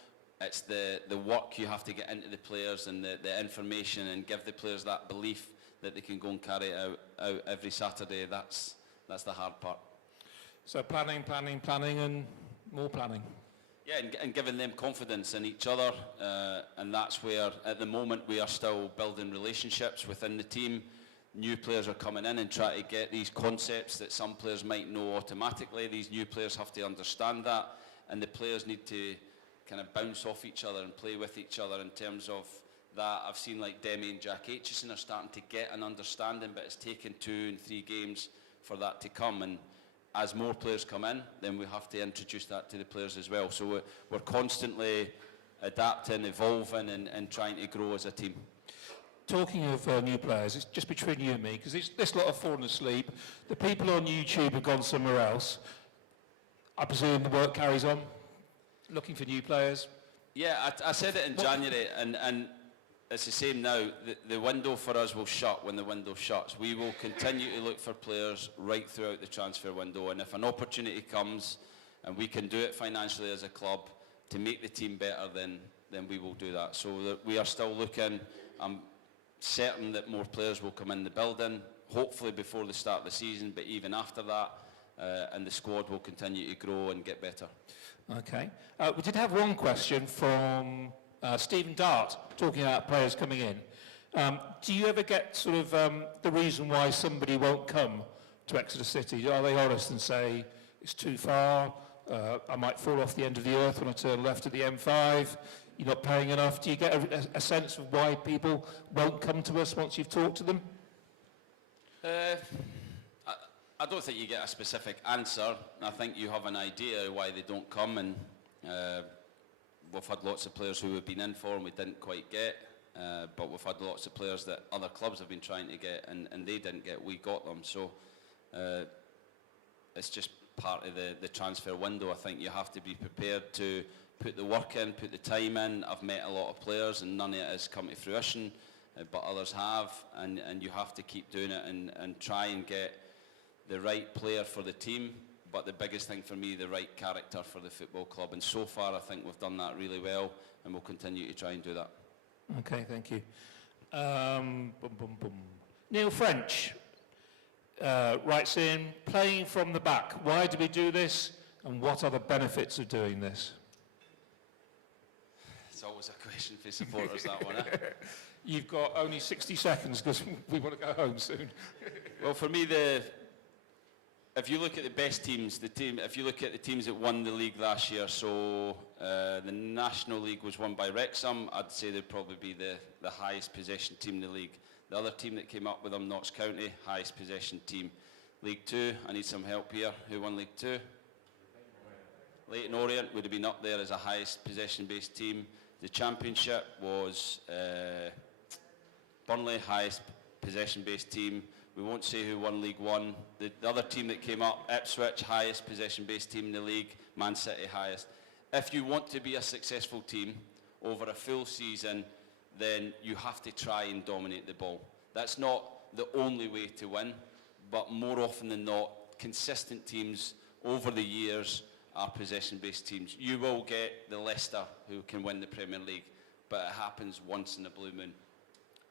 It's the work you have to get into the players, and the information, and give the players that belief that they can go and carry it out every Saturday. That's the hard part. So planning, and more planning. Yeah, and giving them confidence in each other, and that's where, at the moment, we are still building relationships within the team. New players are coming in and try to get these concepts that some players might know automatically. These new players have to understand that, and the players need to kind of bounce off each other and play with each other in terms of that. I've seen like Demi and Jack Aitchison are starting to get an understanding, but it's taken 2 and 3 games for that to come. And as more players come in, then we have to introduce that to the players as well. So we're constantly adapting, evolving, and trying to grow as a team. Talking of new players, it's just between you and me, because this lot have fallen asleep. The people on YouTube have gone somewhere else. I presume the work carries on, looking for new players. Yeah, I said it in January, and it's the same now. The window for us will shut when the window shuts. We will continue to look for players right throughout the transfer window, and if an opportunity comes and we can do it financially as a club to make the team better, then we will do that. So we are still looking. I'm certain that more players will come in the building, hopefully before the start of the season, but even after that, and the squad will continue to grow and get better. Okay. We did have one question from Stephen Dart, talking about players coming in. Do you ever get sort of the reason why somebody won't come to Exeter City? Are they honest and say, it's too far, I might fall off the end of the earth when I turn left at the M5, you're not paying enough? Do you get a sense of why people won't come to us once you've talked to them? I don't think you get a specific answer. I think you have an idea why they don't come, and we've had lots of players who we've been in for and we didn't quite get, but we've had lots of players that other clubs have been trying to get and they didn't get, we got them. So it's just part of the transfer window. I think you have to be prepared to put the work in, put the time in. I've met a lot of players and none of it has come to fruition, but others have, and you have to keep doing it and try and get the right player for the team, but the biggest thing for me, the right character for the football club. And so far, I think we've done that really well, and we'll continue to try and do that. Okay, thank you. Neil French writes in, playing from the back, why do we do this, and what are the benefits of doing this? It's always a question for supporters, that one, eh? You've got only 60 seconds because we want to go home soon. Well, for me, if you look at the best teams, if you look at the teams that won the league last year, so the National League was won by Wrexham, I'd say they'd probably be the highest possession team in the league. The other team that came up with them, Notts County, highest possession team. League 2, I need some help here. Who won League 2? Leyton Orient would have been up there as a highest possession-based team. The Championship was Burnley, highest possession-based team. We won't say who won League 1. The other team that came up, Ipswich, highest possession-based team in the league. Man City, highest. If you want to be a successful team over a full season, then you have to try and dominate the ball. That's not the only way to win, but more often than not, consistent teams over the years are possession-based teams. You will get the Leicester who can win the Premier League, but it happens once in a blue moon.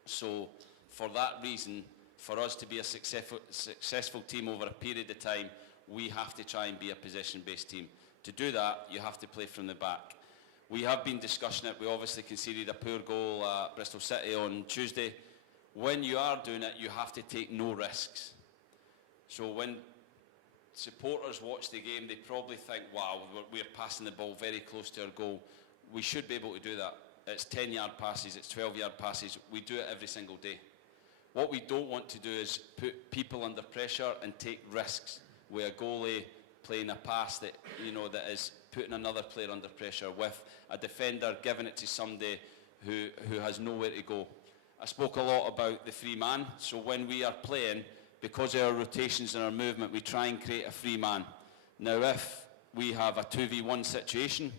So for that reason, for us to be a successful team over a period of time, we have to try and be a possession-based team. To do that, you have to play from the back. We have been discussing it. We obviously conceded a poor goal at Bristol City on Tuesday. When you are doing it, you have to take no risks. So when supporters watch the game, they probably think, wow, we're passing the ball very close to our goal. We should be able to do that. It's 10-yard passes, it's 12-yard passes. We do it every single day. What we don't want to do is put people under pressure and take risks with a goalie playing a pass that, that is putting another player under pressure, with a defender giving it to somebody who has nowhere to go. I spoke a lot about the free man, so when we are playing, because of our rotations and our movement, we try and create a free man. Now, if we have a 2v1 situation,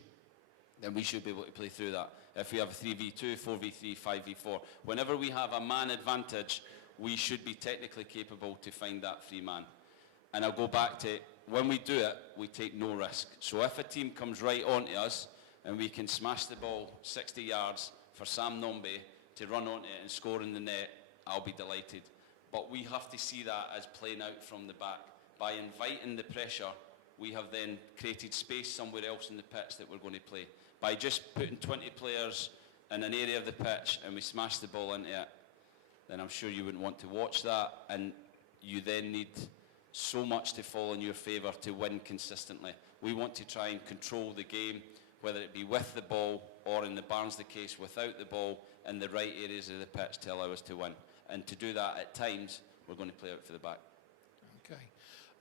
then we should be able to play through that. If we have a 3v2, 4v3, 5v4, whenever we have a man advantage, we should be technically capable to find that free man. And I'll go back to, when we do it, we take no risk. So if a team comes right onto us and we can smash the ball 60 yards for Sam Nombe to run onto it and score in the net, I'll be delighted. But we have to see that as playing out from the back. By inviting the pressure, we have then created space somewhere else in the pitch that we're going to play. By just putting 20 players in an area of the pitch and we smash the ball into it, then I'm sure you wouldn't want to watch that, and you then need so much to fall in your favour to win consistently. We want to try and control the game, whether it be with the ball or, in the Barnsley case, without the ball, in the right areas of the pitch to allow us to win. And to do that at times, we're going to play out for the back. Okay.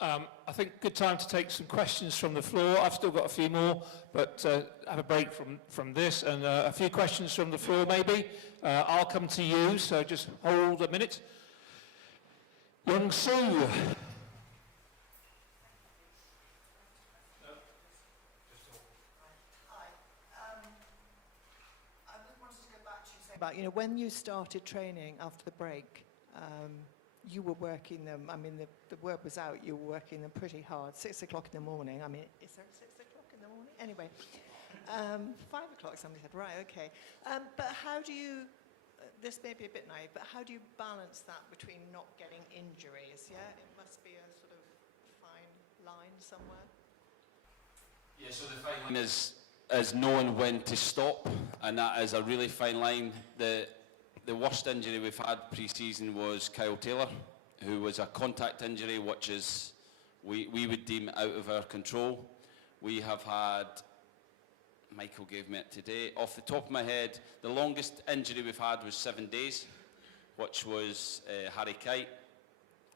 I think good time to take some questions from the floor. I've still got a few more, but have a break from this, and a few questions from the floor maybe. I'll come to you, so just hold a minute. Young Sue. About, when you started training after the break, you were working them, the word was out, you were working them pretty hard, 6 o'clock in the morning. Is there 6 o'clock in the morning? Anyway, 5 o'clock, somebody said, right, okay. But how do you, this may be a bit naive, but how do you balance that between not getting injuries, yeah? It must be a sort of fine line somewhere. Yeah, so the fine line is knowing when to stop, and that is a really fine line. The worst injury we've had pre-season was Kyle Taylor, who was a contact injury, which is we would deem out of our control. We have had, Michael gave me it today, off the top of my head, the longest injury we've had was 7 days, which was Harry Kite,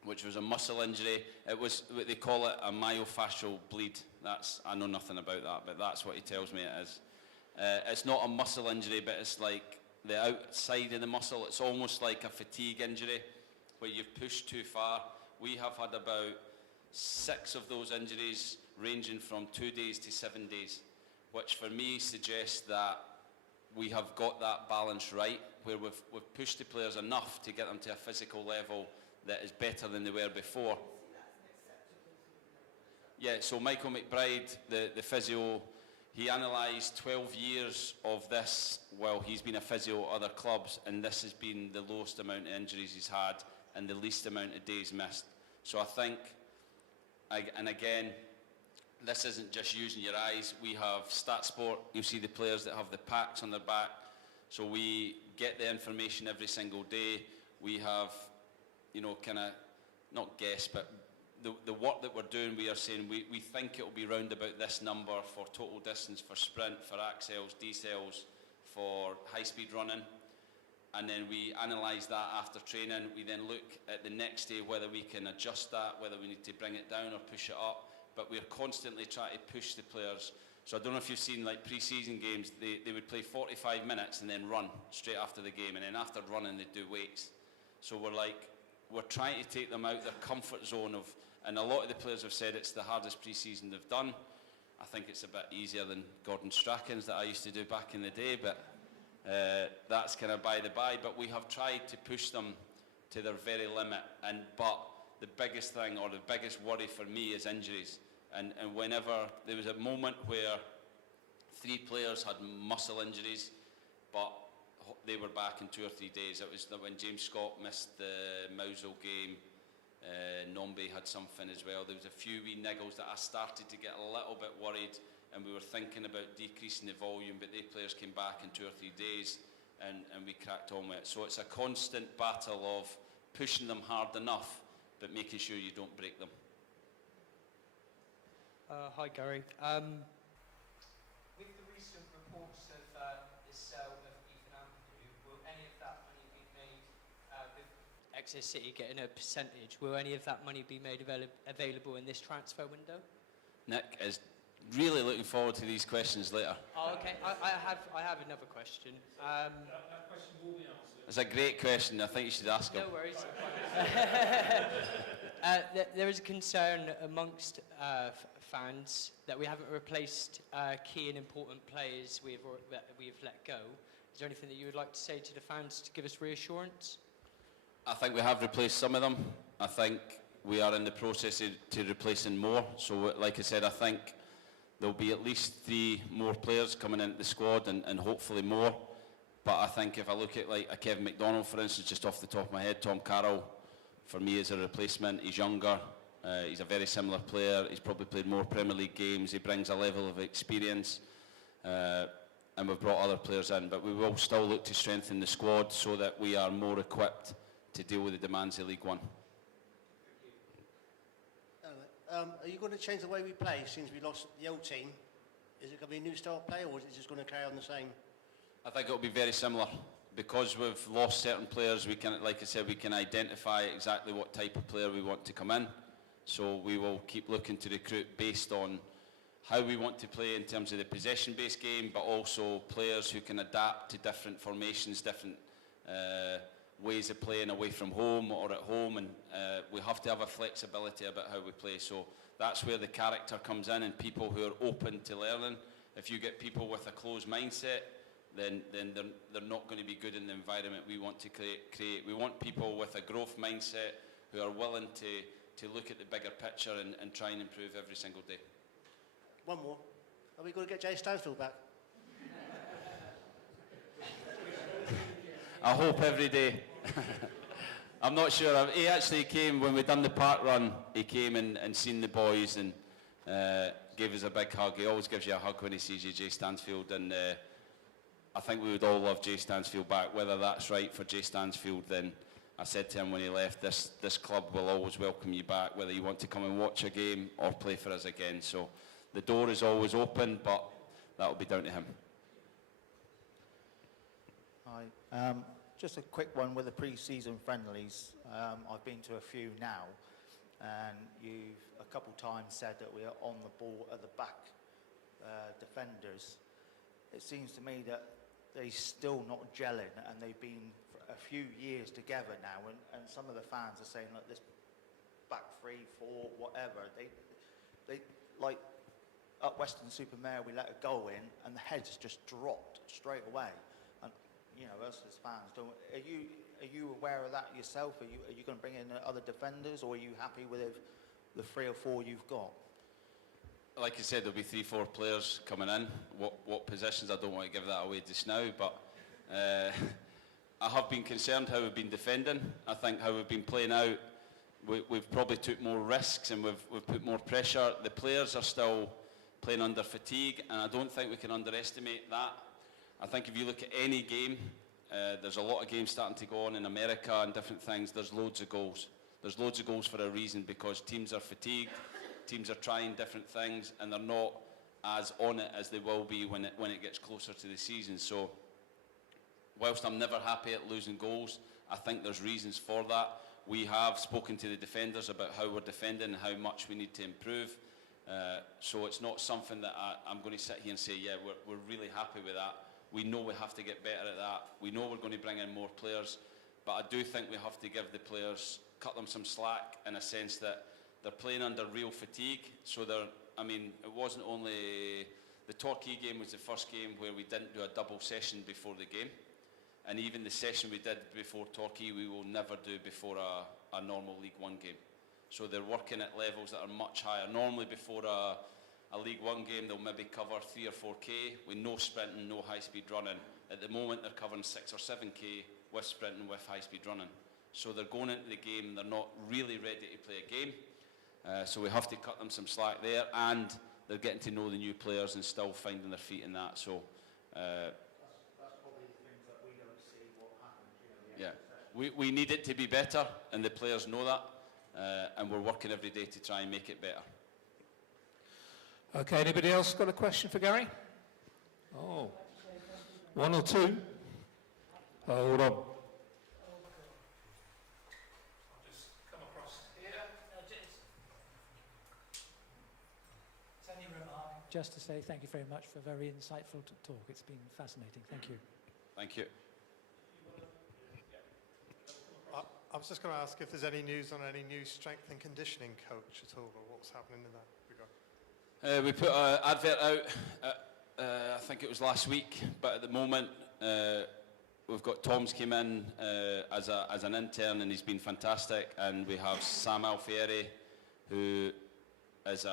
which was a muscle injury. It was what they call it, a myofascial bleed. I know nothing about that, but that's what he tells me it is. It's not a muscle injury, but it's like the outside of the muscle. It's almost like a fatigue injury where you've pushed too far. We have had about 6 of those injuries, ranging from 2 days to 7 days, which for me suggests that we have got that balance right, where we've pushed the players enough to get them to a physical level that is better than they were before. Yeah, so Michael McBride, the physio, he analysed 12 years of this while he's been a physio at other clubs, and this has been the lowest amount of injuries he's had and the least amount of days missed. So I think, and again, this isn't just using your eyes. We have StatSport. You'll see the players that have the packs on their back. So we get the information every single day. We have, kind of, not guess, but the work that we're doing, we are saying we think it will be round about this number for total distance, for sprint, for accels, decels, for high-speed running. And then we analyse that after training. We then look at the next day whether we can adjust that, whether we need to bring it down or push it up. But we're constantly trying to push the players. So I don't know if you've seen like pre-season games, they would play 45 minutes and then run straight after the game. And then after running, they'd do weights. So we're trying to take them out of their comfort zone of, and a lot of the players have said it's the hardest pre-season they've done. I think it's a bit easier than Gordon Strachan's that I used to do back in the day, but that's kind of by the by. But we have tried to push them to their very limit. But the biggest thing, or the biggest worry for me, is injuries. And whenever there was a moment where 3 players had muscle injuries, but they were back in 2 or 3 days. It was when James Scott missed the Mousel game. Nombe had something as well. There was a few wee niggles that I started to get a little bit worried, and we were thinking about decreasing the volume, but the players came back in 2 or 3 days, and we cracked on with it. So it's a constant battle of pushing them hard enough, but making sure you don't break them. Hi, Gary. With the recent reports of the sale of Ethan Ampadu, will any of that money be made, with Exeter City getting a percentage, will any of that money be made available in this transfer window? Nick is really looking forward to these questions later. Oh, okay. I have another question. That question will be answered. It's a great question. I think you should ask him. No worries. There is a concern amongst fans that we haven't replaced key and important players that we've let go. Is there anything that you would like to say to the fans to give us reassurance? I think we have replaced some of them. I think we are in the process to replacing more. So, like I said, I think there'll be at least 3 more players coming into the squad, and hopefully more. But I think if I look at like a Kevin McDonald, for instance, just off the top of my head, Tom Carroll, for me is a replacement. He's younger. He's a very similar player. He's probably played more Premier League games. He brings a level of experience. And we've brought other players in. But we will still look to strengthen the squad so that we are more equipped to deal with the demands of League One. Are you going to change the way we play since we lost the old team? Is it going to be a new style of play, or is it just going to carry on the same? I think it'll be very similar. Because we've lost certain players, we can, like I said, we can identify exactly what type of player we want to come in. So we will keep looking to recruit based on how we want to play in terms of the possession-based game, but also players who can adapt to different formations, different ways of playing away from home or at home, and we have to have a flexibility about how we play. So that's where the character comes in, and people who are open to learning. If you get people with a closed mindset, then they're not going to be good in the environment we want to create. We want people with a growth mindset who are willing to look at the bigger picture and try and improve every single day. One more. Are we going to get Jay Stansfield back? I hope every day. I'm not sure. He actually came when we done the park run. He came and seen the boys and gave us a big hug. He always gives you a hug when he sees you, Jay Stansfield, and I think we would all love Jay Stansfield back. Whether that's right for Jay Stansfield, then I said to him when he left, this club will always welcome you back, whether you want to come and watch a game or play for us again. So the door is always open, but that will be down to him. Hi. Just a quick one with the pre-season friendlies. I've been to a few now, and you've a couple times said that we are on the ball at the back defenders. It seems to me that they're still not gelling, and they've been for a few years together now, and some of the fans are saying, look, this back 3, 4, whatever, they like at Weston-super-Mare, we let a goal in, and the heads just dropped straight away. And you know, us as fans, are you aware of that yourself? Are you going to bring in other defenders, or are you happy with the 3 or 4 you've got? Like I said, there'll be 3, 4 players coming in. What positions, I don't want to give that away just now, but I have been concerned how we've been defending. I think how we've been playing out, we've probably took more risks and we've put more pressure. The players are still playing under fatigue, and I don't think we can underestimate that. I think if you look at any game, there's a lot of games starting to go on in America and different things. There's loads of goals. there's loads of goals for a reason, because teams are fatigued, teams are trying different things, and they're not as on it as they will be when it gets closer to the season. So whilst I'm never happy at losing goals, I think there's reasons for that. We have spoken to the defenders about how we're defending and how much we need to improve. So it's not something that I'm going to sit here and say, yeah, we're really happy with that. We know we have to get better at that. We know we're going to bring in more players. But I do think we have to give the players, cut them some slack, in a sense that they're playing under real fatigue. So it wasn't only, the Torquay game was the first game where we didn't do a double session before the game. And even the session we did before Torquay, we will never do before a normal League One game. So they're working at levels that are much higher. Normally before a League One game, they'll maybe cover 3 or 4K with no sprinting, no high-speed running. At the moment, they're covering 6 or 7K with sprinting, with high-speed running. So they're going into the game, and they're not really ready to play a game. So we have to cut them some slack there, and they're getting to know the new players and still finding their feet in that. So That's probably the things that we don't see what happens. yeah, we need it to be better, and the players know that, and we're working every day to try and make it better. Okay, anybody else got a question for Gary? Oh, one or two? Hold on. Just to say thank you very much for a very insightful talk. It's been fascinating. Thank you. Thank you. I was just going to ask if there's any news on any new strength and conditioning coach at all, or what's happening in that regard. We put an advert out, I think it was last week, but at the moment we've got Tom's came in as an intern, and he's been fantastic, and we have Sam Alfieri, who is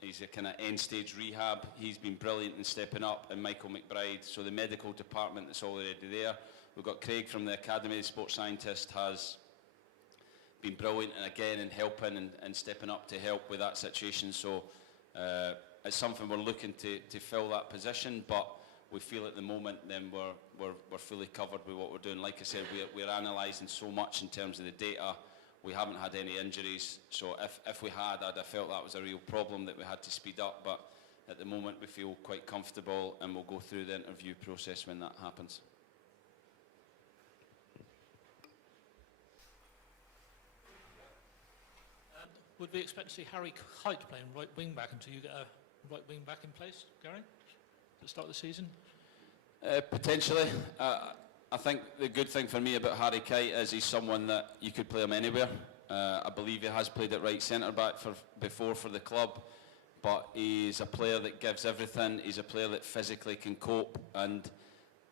he's a kind of end stage rehab. He's been brilliant in stepping up, and Michael McBride. So the medical department that's already there. We've got Craig from the Academy, the sports scientist, has been brilliant and again in helping and stepping up to help with that situation. So it's something we're looking to fill that position, but we feel at the moment then we're fully covered with what we're doing. Like I said, we're analysing so much in terms of the data. We haven't had any injuries, so if we had, I'd have felt that was a real problem that we had to speed up, but at the moment we feel quite comfortable, and we'll go through the interview process when that happens. Would we expect to see Harry Kite playing right wing back until you get a right wing back in place, Gary, at the start of the season? Potentially. I think the good thing for me about Harry Kite is he's someone that you could play him anywhere. I believe he has played at right centre back before for the club, but he's a player that gives everything. He's a player that physically can cope, and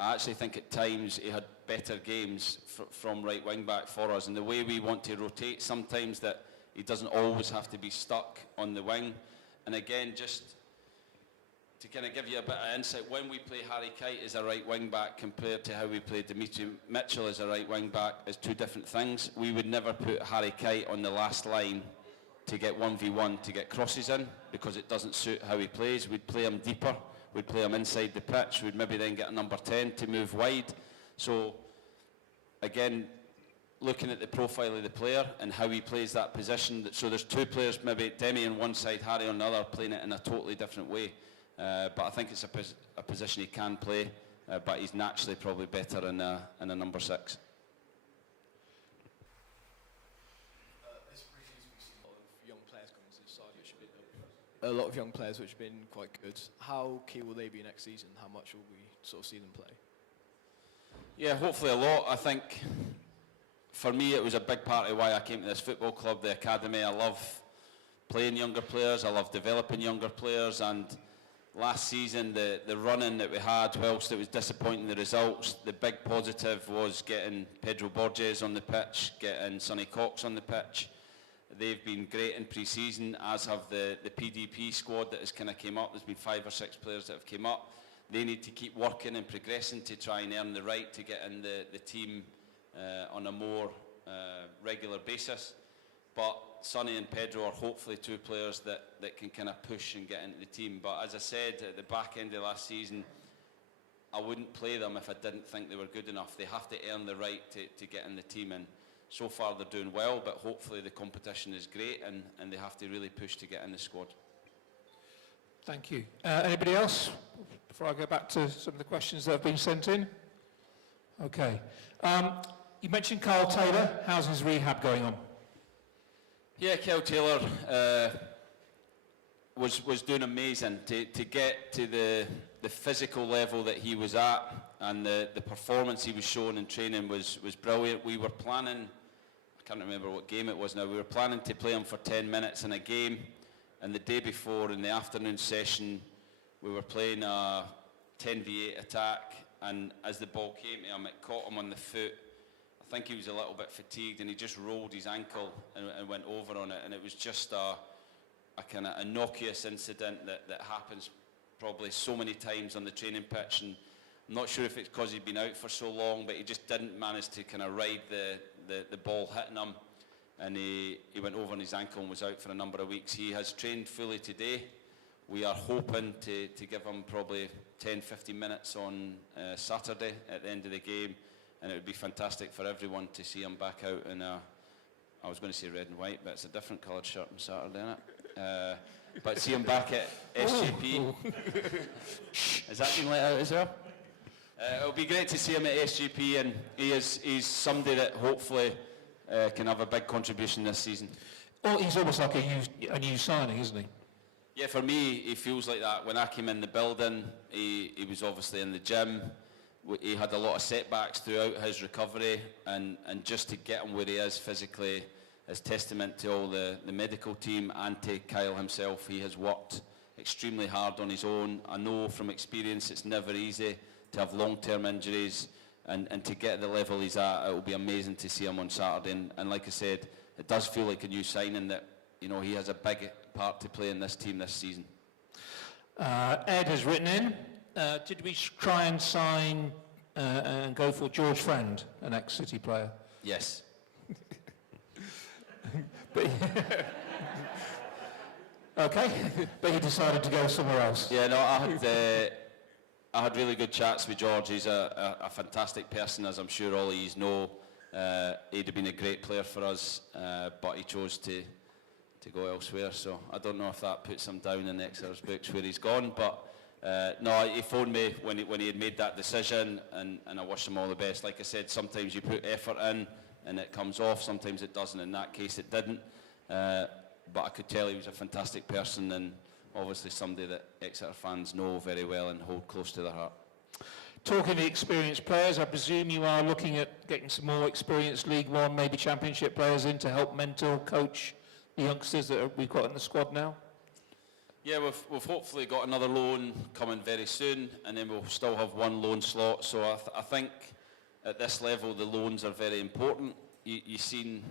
I actually think at times he had better games from right wing back for us. And the way we want to rotate sometimes, that he doesn't always have to be stuck on the wing. And again, just to kind of give you a bit of insight, when we play Harry Kite as a right wing back compared to how we play Dimitri Mitchell as a right wing back is two different things. We would never put Harry Kite on the last line to get 1v1, to get crosses in, because it doesn't suit how he plays. We'd play him deeper, we'd play him inside the pitch, we'd maybe then get a number 10 to move wide. So again, looking at the profile of the player and how he plays that position, so there's two players, maybe Demi on one side, Harry on the other, playing it in a totally different way. But I think it's a position he can play, but he's naturally probably better in a number 6. This pre-season we've seen a lot of young players coming to the side, which have been a lot of young players which have been quite good. How key will they be next season? How much will we sort of see them play? Yeah, hopefully a lot. I think for me it was a big part of why I came to this football club, the academy. I love playing younger players, I love developing younger players, and last season the run-in that we had, whilst it was disappointing the results, the big positive was getting Pedro Borges on the pitch, getting Sonny Cox on the pitch. They've been great in pre-season, as have the PDP squad that has kind of came up. There's been 5 or 6 players that have came up. They need to keep working and progressing to try and earn the right to get in the team on a more regular basis. But Sonny and Pedro are hopefully 2 players that can kind of push and get into the team. But as I said, at the back end of last season, I wouldn't play them if I didn't think they were good enough. They have to earn the right to get in the team. And so far they're doing well, but hopefully the competition is great and they have to really push to get in the squad. Thank you. Anybody else? Before I go back to some of the questions that have been sent in. Okay. You mentioned Carl Taylor. How's his rehab going on? Yeah, Kel Taylor was doing amazing. To get to the physical level that he was at and the performance he was showing in training was brilliant. We were planning, I can't remember what game it was now, we were planning to play him for 10 minutes in a game, and the day before in the afternoon session we were playing a 10v8 attack, and as the ball came to him it caught him on the foot. I think he was a little bit fatigued and he just rolled his ankle and went over on it, and it was just a kind of innocuous incident that happens probably so many times on the training pitch, and I'm not sure if it's because he'd been out for so long, but he just didn't manage to kind of ride the ball hitting him, and he went over on his ankle and was out for a number of weeks. He has trained fully today. We are hoping to give him probably 10-15 minutes on Saturday at the end of the game, and it would be fantastic for everyone to see him back out in I was going to say red and white, but it's a different coloured shirt on Saturday, isn't it? But see him back at SGP. Is that being let out as well? It'll be great to see him at SGP, and he's somebody that hopefully can have a big contribution this season. Well, he's almost like a new signing, isn't he? Yeah, for me, he feels like that. When I came in the building, he was obviously in the gym. He had a lot of setbacks throughout his recovery, and just to get him where he is physically is testament to all the medical team and to Kyle himself. He has worked extremely hard on his own. I know from experience it's never easy to have long-term injuries, and to get at the level he's at, it will be amazing to see him on Saturday. And like I said, it does feel like a new signing that, you know, he has a big part to play in this team this season. Ed has written in, did we try and sign and go for George Friend, an ex-City player? Yes. But okay, but he decided to go somewhere else. Yeah, no, I had really good chats with George. He's a fantastic person, as I'm sure all of you know. He'd have been a great player for us, but he chose to go elsewhere. So I don't know if that puts him down in Exeter's books where he's gone. But no, he phoned me when he had made that decision, and I wish him all the best. Like I said, sometimes you put effort in and it comes off. Sometimes it doesn't. In that case, it didn't. But I could tell he was a fantastic person, and obviously somebody that Exeter fans know very well and hold close to their heart. Talking to experienced players, I presume you are looking at getting some more experienced League One, maybe Championship players in to help mentor, coach the youngsters that we've got in the squad now? Yeah, we've hopefully got another loan coming very soon, and then we'll still have one loan slot. So I think at this level the loans are very important. You've seen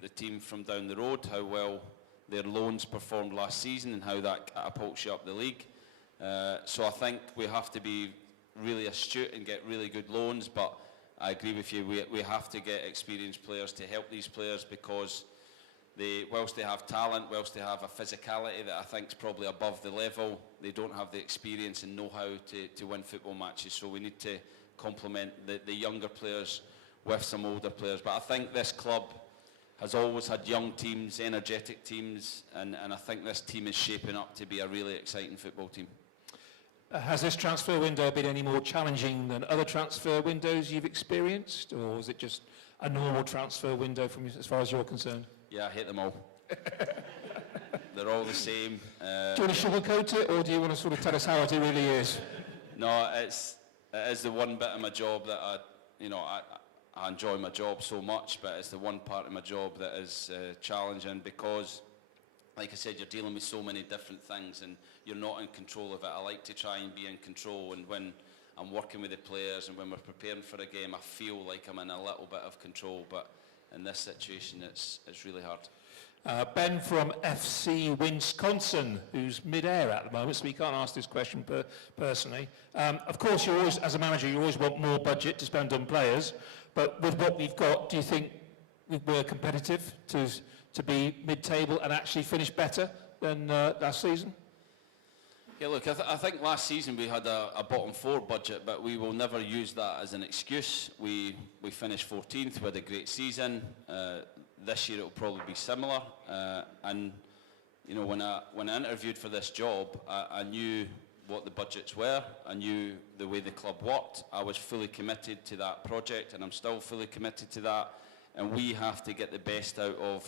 the team from down the road, how well their loans performed last season and how that catapults you up the league. So I think we have to be really astute and get really good loans, but I agree with you, we have to get experienced players to help these players, because whilst they have talent, whilst they have a physicality that I think is probably above the level, they don't have the experience and know-how to win football matches. So we need to complement the younger players with some older players. But I think this club has always had young teams, energetic teams, and I think this team is shaping up to be a really exciting football team. Has this transfer window been any more challenging than other transfer windows you've experienced, or is it just a normal transfer window from as far as you're concerned? Yeah, I hate them all. They're all the same. Do you want to sugarcoat it, or do you want to sort of tell us how it really is? No, it is the one bit of my job that I enjoy my job so much, but it's the one part of my job that is challenging, because, like I said, you're dealing with so many different things and you're not in control of it. I like to try and be in control, and when I'm working with the players and when we're preparing for a game, I feel like I'm in a little bit of control, but in this situation it's really hard. Ben from FC Wisconsin, who's mid-air at the moment, so we can't ask this question personally. Of course, you always, as a manager, you always want more budget to spend on players, but with what we've got, do you think we're competitive to be mid-table and actually finish better than last season? Yeah, look, I think last season we had a bottom four budget, but we will never use that as an excuse. We finished 14th, we had a great season. This year it will probably be similar. And you know, when I interviewed for this job, I knew what the budgets were. I knew the way the club worked. I was fully committed to that project, and I'm still fully committed to that. And we have to get the best out of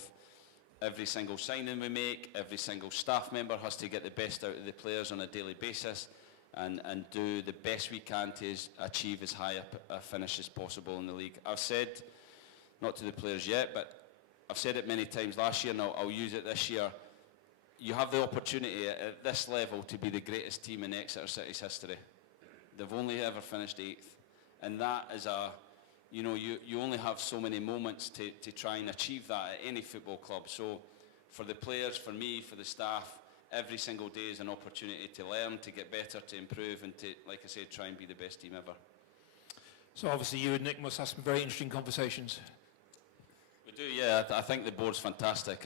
every single signing we make. Every single staff member has to get the best out of the players on a daily basis, and do the best we can to achieve as high a finish as possible in the league. I've said, not to the players yet, but I've said it many times last year, and I'll use it this year. You have the opportunity at this level to be the greatest team in Exeter City's history. They've only ever finished 8th, and that is you know, you only have so many moments to try and achieve that at any football club. So for the players, for me, for the staff, every single day is an opportunity to learn, to get better, to improve, and to, like I said, try and be the best team ever. So obviously you and Nick must have some very interesting conversations. We do, yeah. I think the board's fantastic.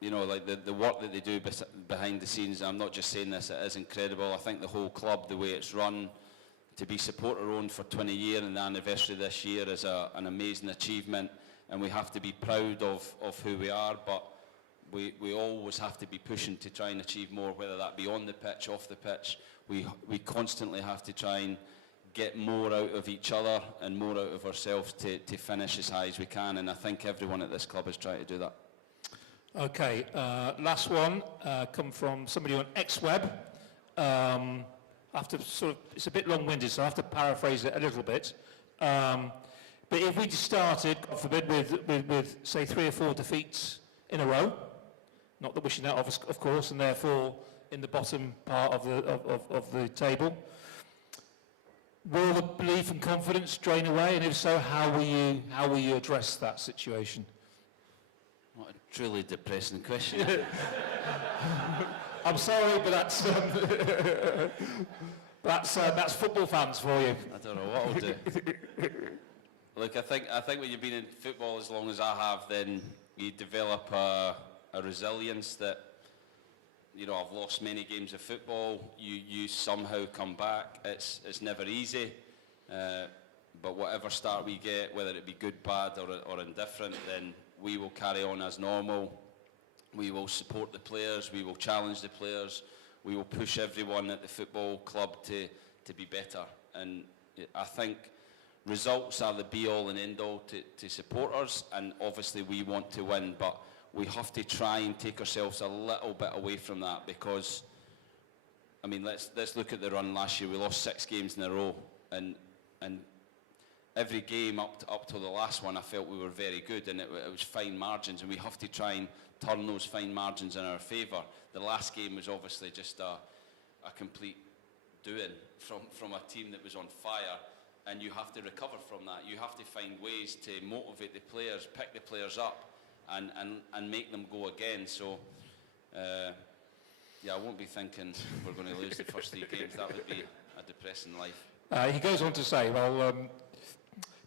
You know, like the work that they do behind the scenes, I'm not just saying this, it is incredible. I think the whole club, the way it's run, to be supporter-owned for 20 years and the anniversary this year is an amazing achievement, and we have to be proud of who we are, but we always have to be pushing to try and achieve more, whether that be on the pitch, off the pitch. We constantly have to try and get more out of each other and more out of ourselves to finish as high as we can, and I think everyone at this club is trying to do that. Okay, last one come from somebody on XWeb. It's a bit long-winded, so I have to paraphrase it a little bit. But if we started, God forbid, with say 3 or 4 defeats in a row, not that wishing that of course, and therefore in the bottom part of the table, will the belief and confidence drain away? And if so, how will you address that situation? What a truly depressing question. I'm sorry, but that's football fans for you. I don't know what I'll do. Look, I think when you've been in football as long as I have, then you develop a resilience that, you know, I've lost many games of football. You somehow come back. It's never easy, but whatever start we get, whether it be good, bad, or indifferent, then we will carry on as normal. We will support the players, we will challenge the players, we will push everyone at the football club to be better. And I think results are the be-all and end-all to supporters, and obviously we want to win, but we have to try and take ourselves a little bit away from that, because, I mean, let's look at the run last year. We lost 6 games in a row, and every game up till the last one, I felt we were very good, and it was fine margins, and we have to try and turn those fine margins in our favour. The last game was obviously just a complete doing from a team that was on fire, and you have to recover from that. You have to find ways to motivate the players, pick the players up, and make them go again. So, yeah, I won't be thinking we're going to lose the first 3 games. That would be a depressing life. He goes on to say, well,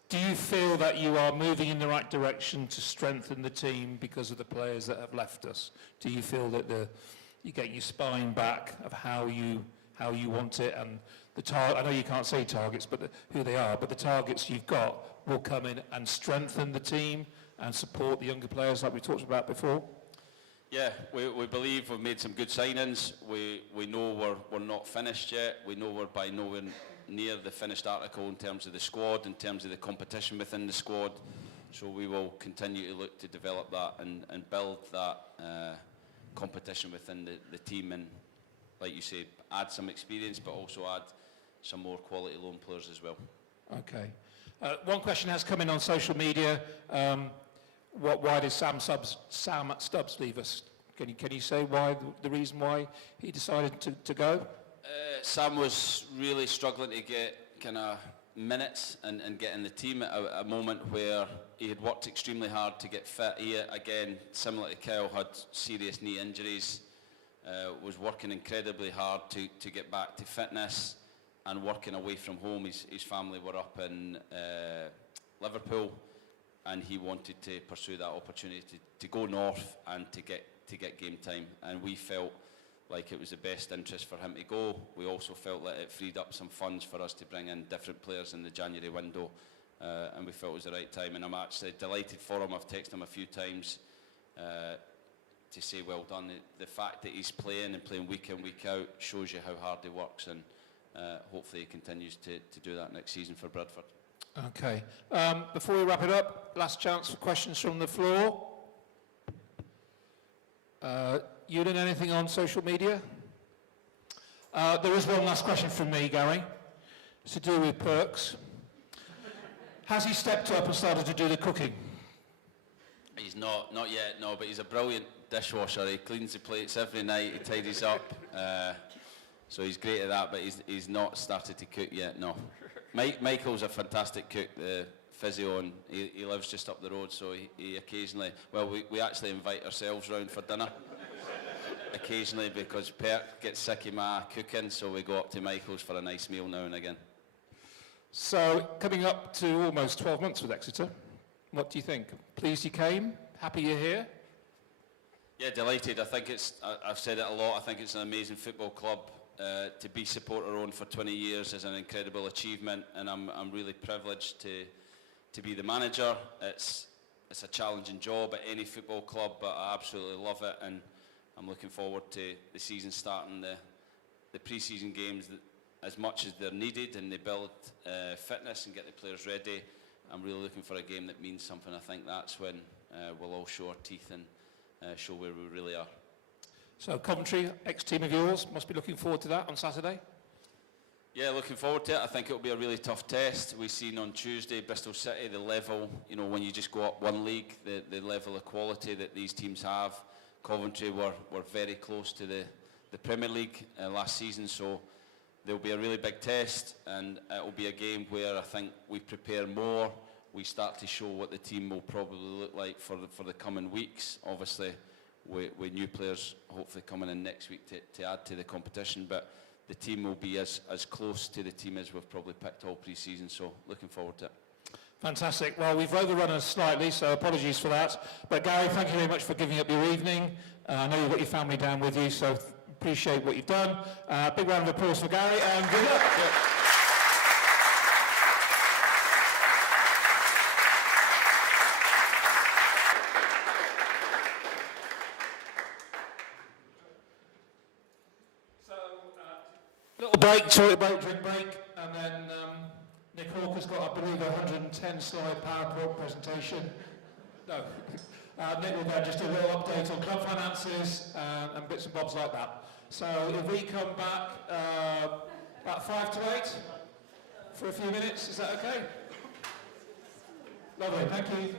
do you feel that you are moving in the right direction to strengthen the team because of the players that have left us? Do you feel that you get your spine back of how you want it, and I know you can't say targets, but who they are, but the targets you've got will come in and strengthen the team and support the younger players like we talked about before? Yeah, we believe we've made some good signings. We know we're not finished yet. We know we're by nowhere near the finished article in terms of the squad, in terms of the competition within the squad. So we will continue to look to develop that and build that competition within the team, and, like you say, add some experience, but also add some more quality loan players as well. Okay. One question has come in on social media. Why did Sam Stubbs leave us? Can you say why the reason why he decided to go? Sam was really struggling to get kind of minutes and get in the team at a moment where he had worked extremely hard to get fit. He, again, similar to Kyle, had serious knee injuries, was working incredibly hard to get back to fitness and working away from home. His family were up in Liverpool, and he wanted to pursue that opportunity to go north and to get game time. And we felt like it was the best interest for him to go. We also felt that it freed up some funds for us to bring in different players in the January window, and we felt it was the right time, and I'm actually delighted for him. I've texted him a few times to say well done. The fact that he's playing and playing week in, week out shows you how hard he works, and hopefully he continues to do that next season for Bradford. Okay. Before we wrap it up, last chance for questions from the floor. Ewan, anything on social media? There is one last question from me, Gary. It's to do with Perks. Has he stepped up and started to do the cooking? He's not yet, no, but he's a brilliant dishwasher. He cleans the plates every night, he tidies up, so he's great at that, but he's not started to cook yet, no. Michael's a fantastic cook, the physio, and he lives just up the road, so he occasionally, well, we actually invite ourselves round for dinner occasionally, because Perk gets sick of my cooking, so we go up to Michael's for a nice meal now and again. So, coming up to almost 12 months with Exeter, what do you think? Pleased you came? Happy you're here? Yeah, delighted. I think I've said it a lot, I think it's an amazing football club. To be supporter-owned for 20 years is an incredible achievement, and I'm really privileged to be the manager. It's a challenging job at any football club, but I absolutely love it, and I'm looking forward to the season starting, the pre-season games as much as they're needed, and they build fitness and get the players ready. I'm really looking for a game that means something. I think that's when we'll all show our teeth and show where we really are. So Coventry, ex-team of yours, must be looking forward to that on Saturday? Yeah, looking forward to it. I think it'll be a really tough test. We've seen on Tuesday, Bristol City, the level, you know, when you just go up one league, the level of quality that these teams have. Coventry were very close to the Premier League last season, so there'll be a really big test, and it'll be a game where I think we prepare more. We start to show what the team will probably look like for the coming weeks. Obviously, with new players hopefully coming in next week to add to the competition, but the team will be as close to the team as we've probably picked all pre-season, so looking forward to it. Fantastic. Well, we've overrun us slightly, so apologies for that. But Gary, thank you very much for giving up your evening. I know you've got your family down with you, so appreciate what you've done. Big round of applause for Gary, and good luck. Little break, toilet break, drink break, and then Nick Hawker's got, I believe, a 110-slide PowerPoint presentation. No. Nick will then just do a little update on club finances and bits and bobs like that. So if we come back about 5 to 8 for a few minutes, is that okay? Lovely, thank you.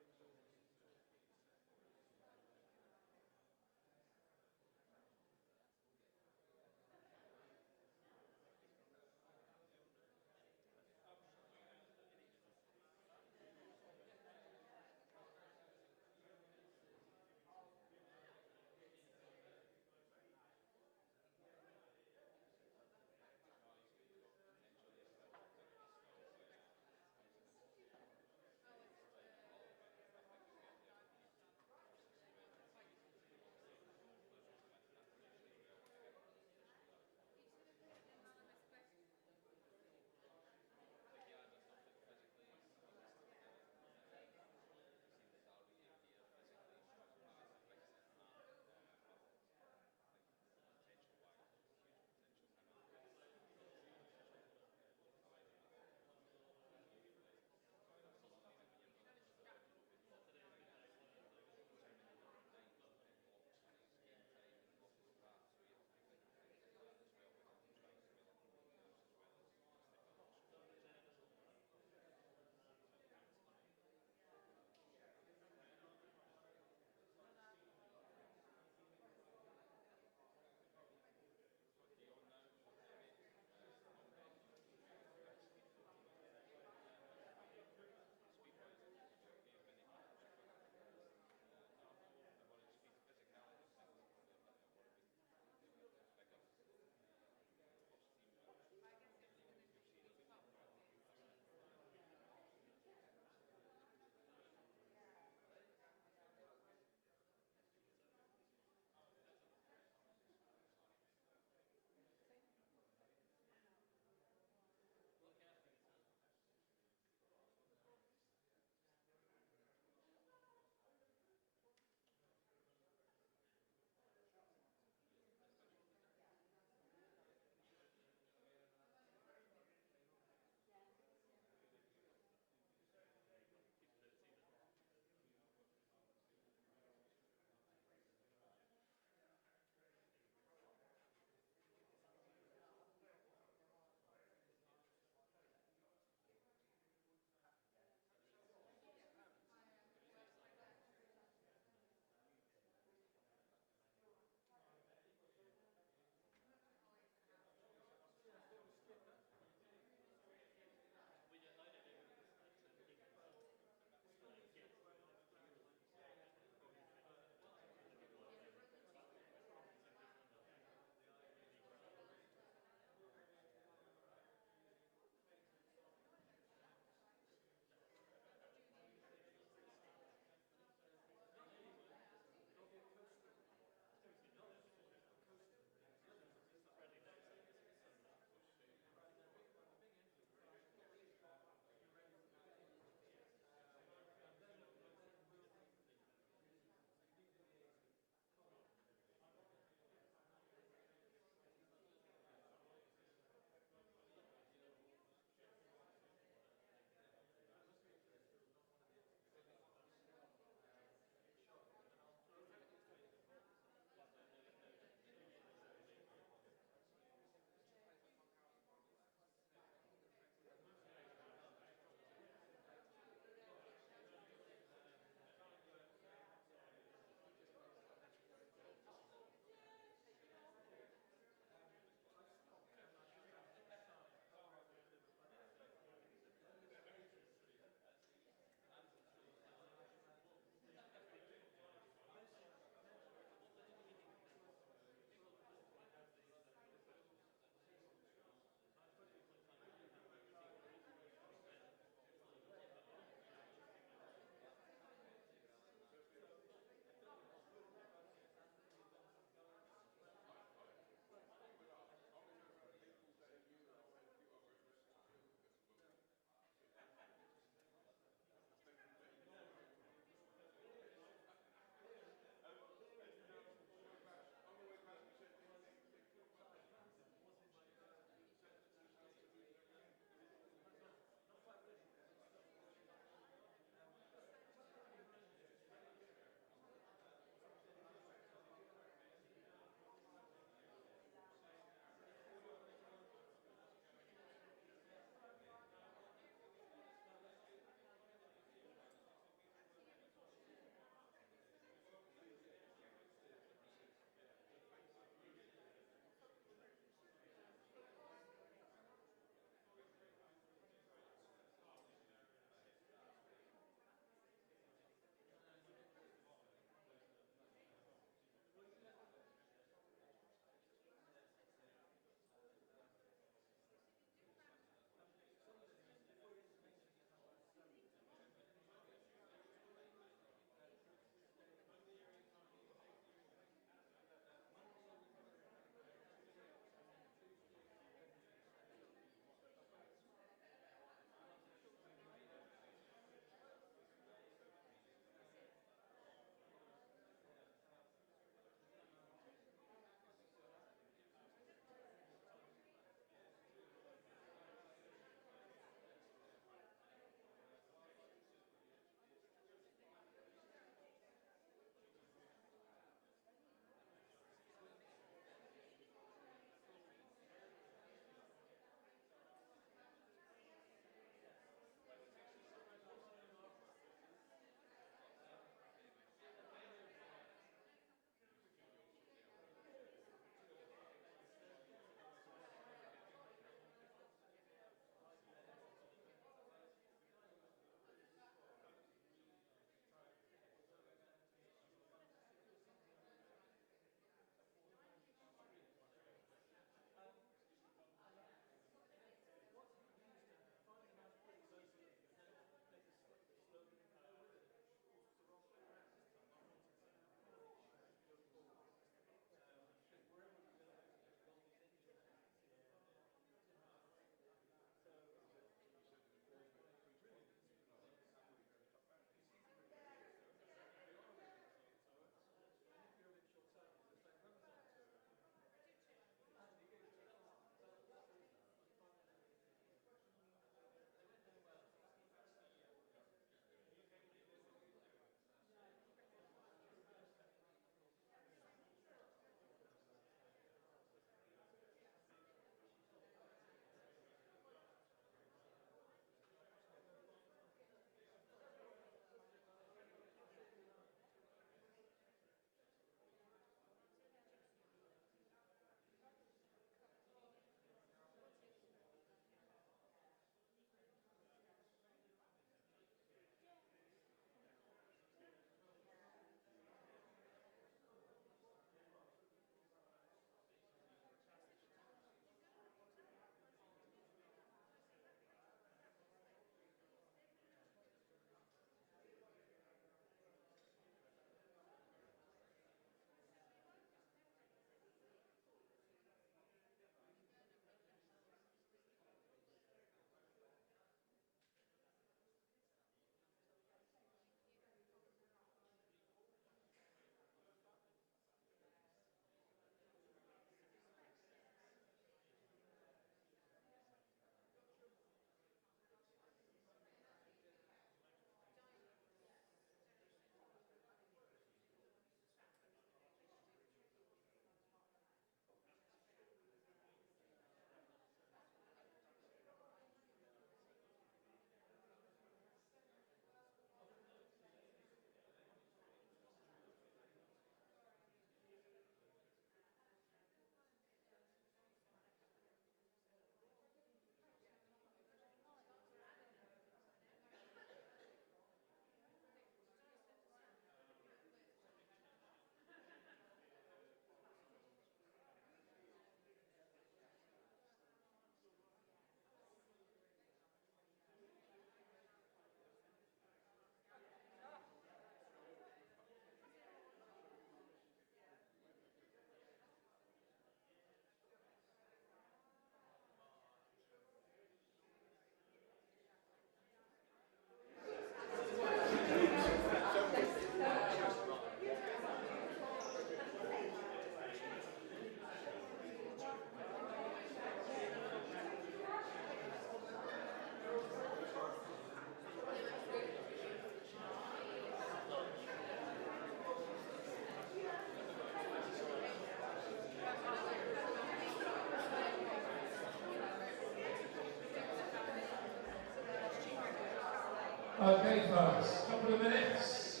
folks. A couple of minutes.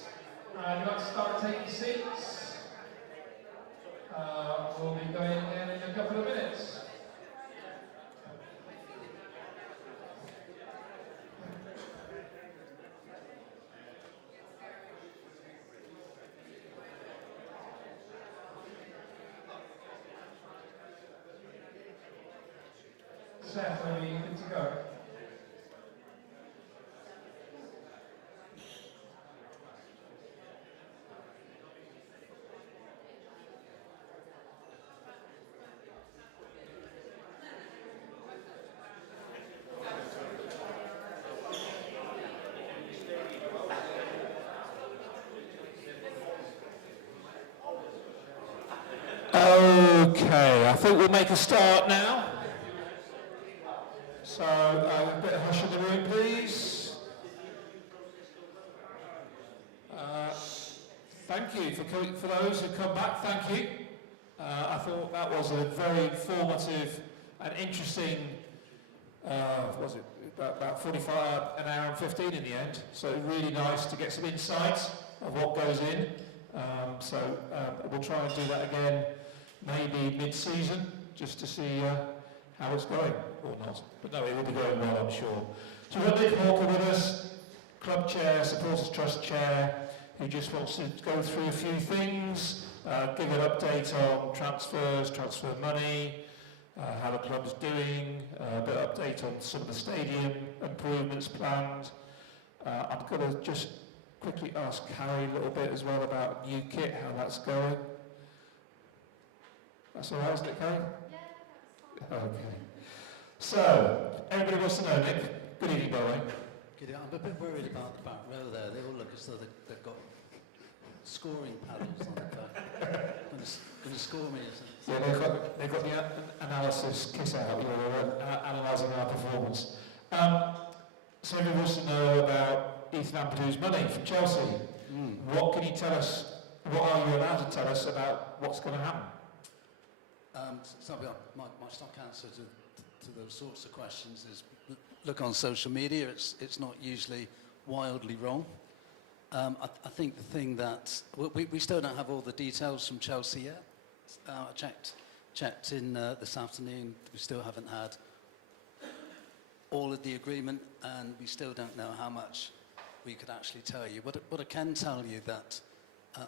You'd like to start taking seats? We'll be going in a couple of minutes. Seth, are you good to go? Okay, I think we'll make a start now. So, a bit of hush in the room, please. Thank you for coming, for those who come back, thank you. I thought that was a very informative and interesting, was it about 45, an hour and 15 in the end. So really nice to get some insights of what goes in. We'll try and do that again, maybe mid-season, just to see how it's going, or not. But no, it will be going well, I'm sure. So we've got Nick Hawker with us, Club Chair, Supporters Trust Chair, who just wants to go through a few things, give an update on transfers, transfer money, how the club's doing, a bit of update on some of the stadium improvements planned. I'm going to just quickly ask Harry a little bit as well about new kit, how that's going. That's all right, isn't it, Harry? Yeah, okay. So, everybody wants to know, Nick. Good evening, by the way. Good evening. I'm a bit worried about the back row there. They all look as though they've got scoring paddles on the back. Going to score me or something. Yeah, they've got the analysis kiss out, analysing our performance. So everyone wants to know about Ethan Ampadu's money from Chelsea. What can you tell us, what are you allowed to tell us about what's going to happen? My stock answer to those sorts of questions is look on social media. It's not usually wildly wrong. I think the thing that we still don't have all the details from Chelsea yet. I checked in this afternoon. We still haven't had all of the agreement, and we still don't know how much we could actually tell you. What I can tell you that,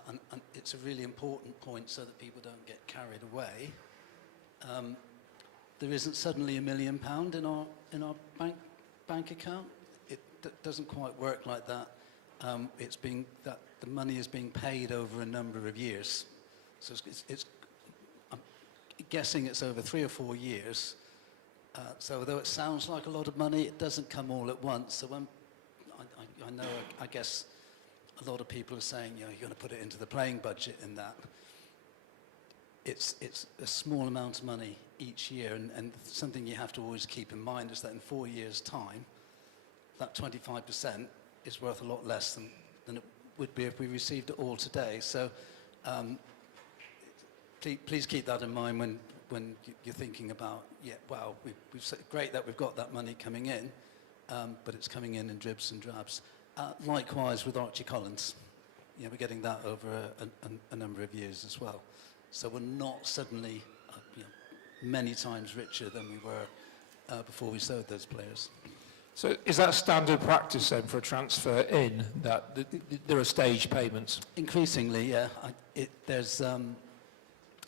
and it's a really important point so that people don't get carried away. There isn't suddenly £1 million in our bank account. It doesn't quite work like that. That the money is being paid over a number of years. So I'm guessing it's over 3 or 4 years. So although it sounds like a lot of money, it doesn't come all at once. So I know, I guess a lot of people are saying, you're going to put it into the playing budget in that. It's a small amount of money each year, and something you have to always keep in mind is that in 4 years' time, that 25% is worth a lot less than it would be if we received it all today. So please keep that in mind when you're thinking about, we've said, great that we've got that money coming in, but it's coming in dribs and drabs. Likewise with Archie Collins. We're getting that over a number of years as well. So we're not suddenly many times richer than we were before we sold those players. So is that standard practice then for a transfer in, that there are stage payments? Increasingly, yeah. There's, and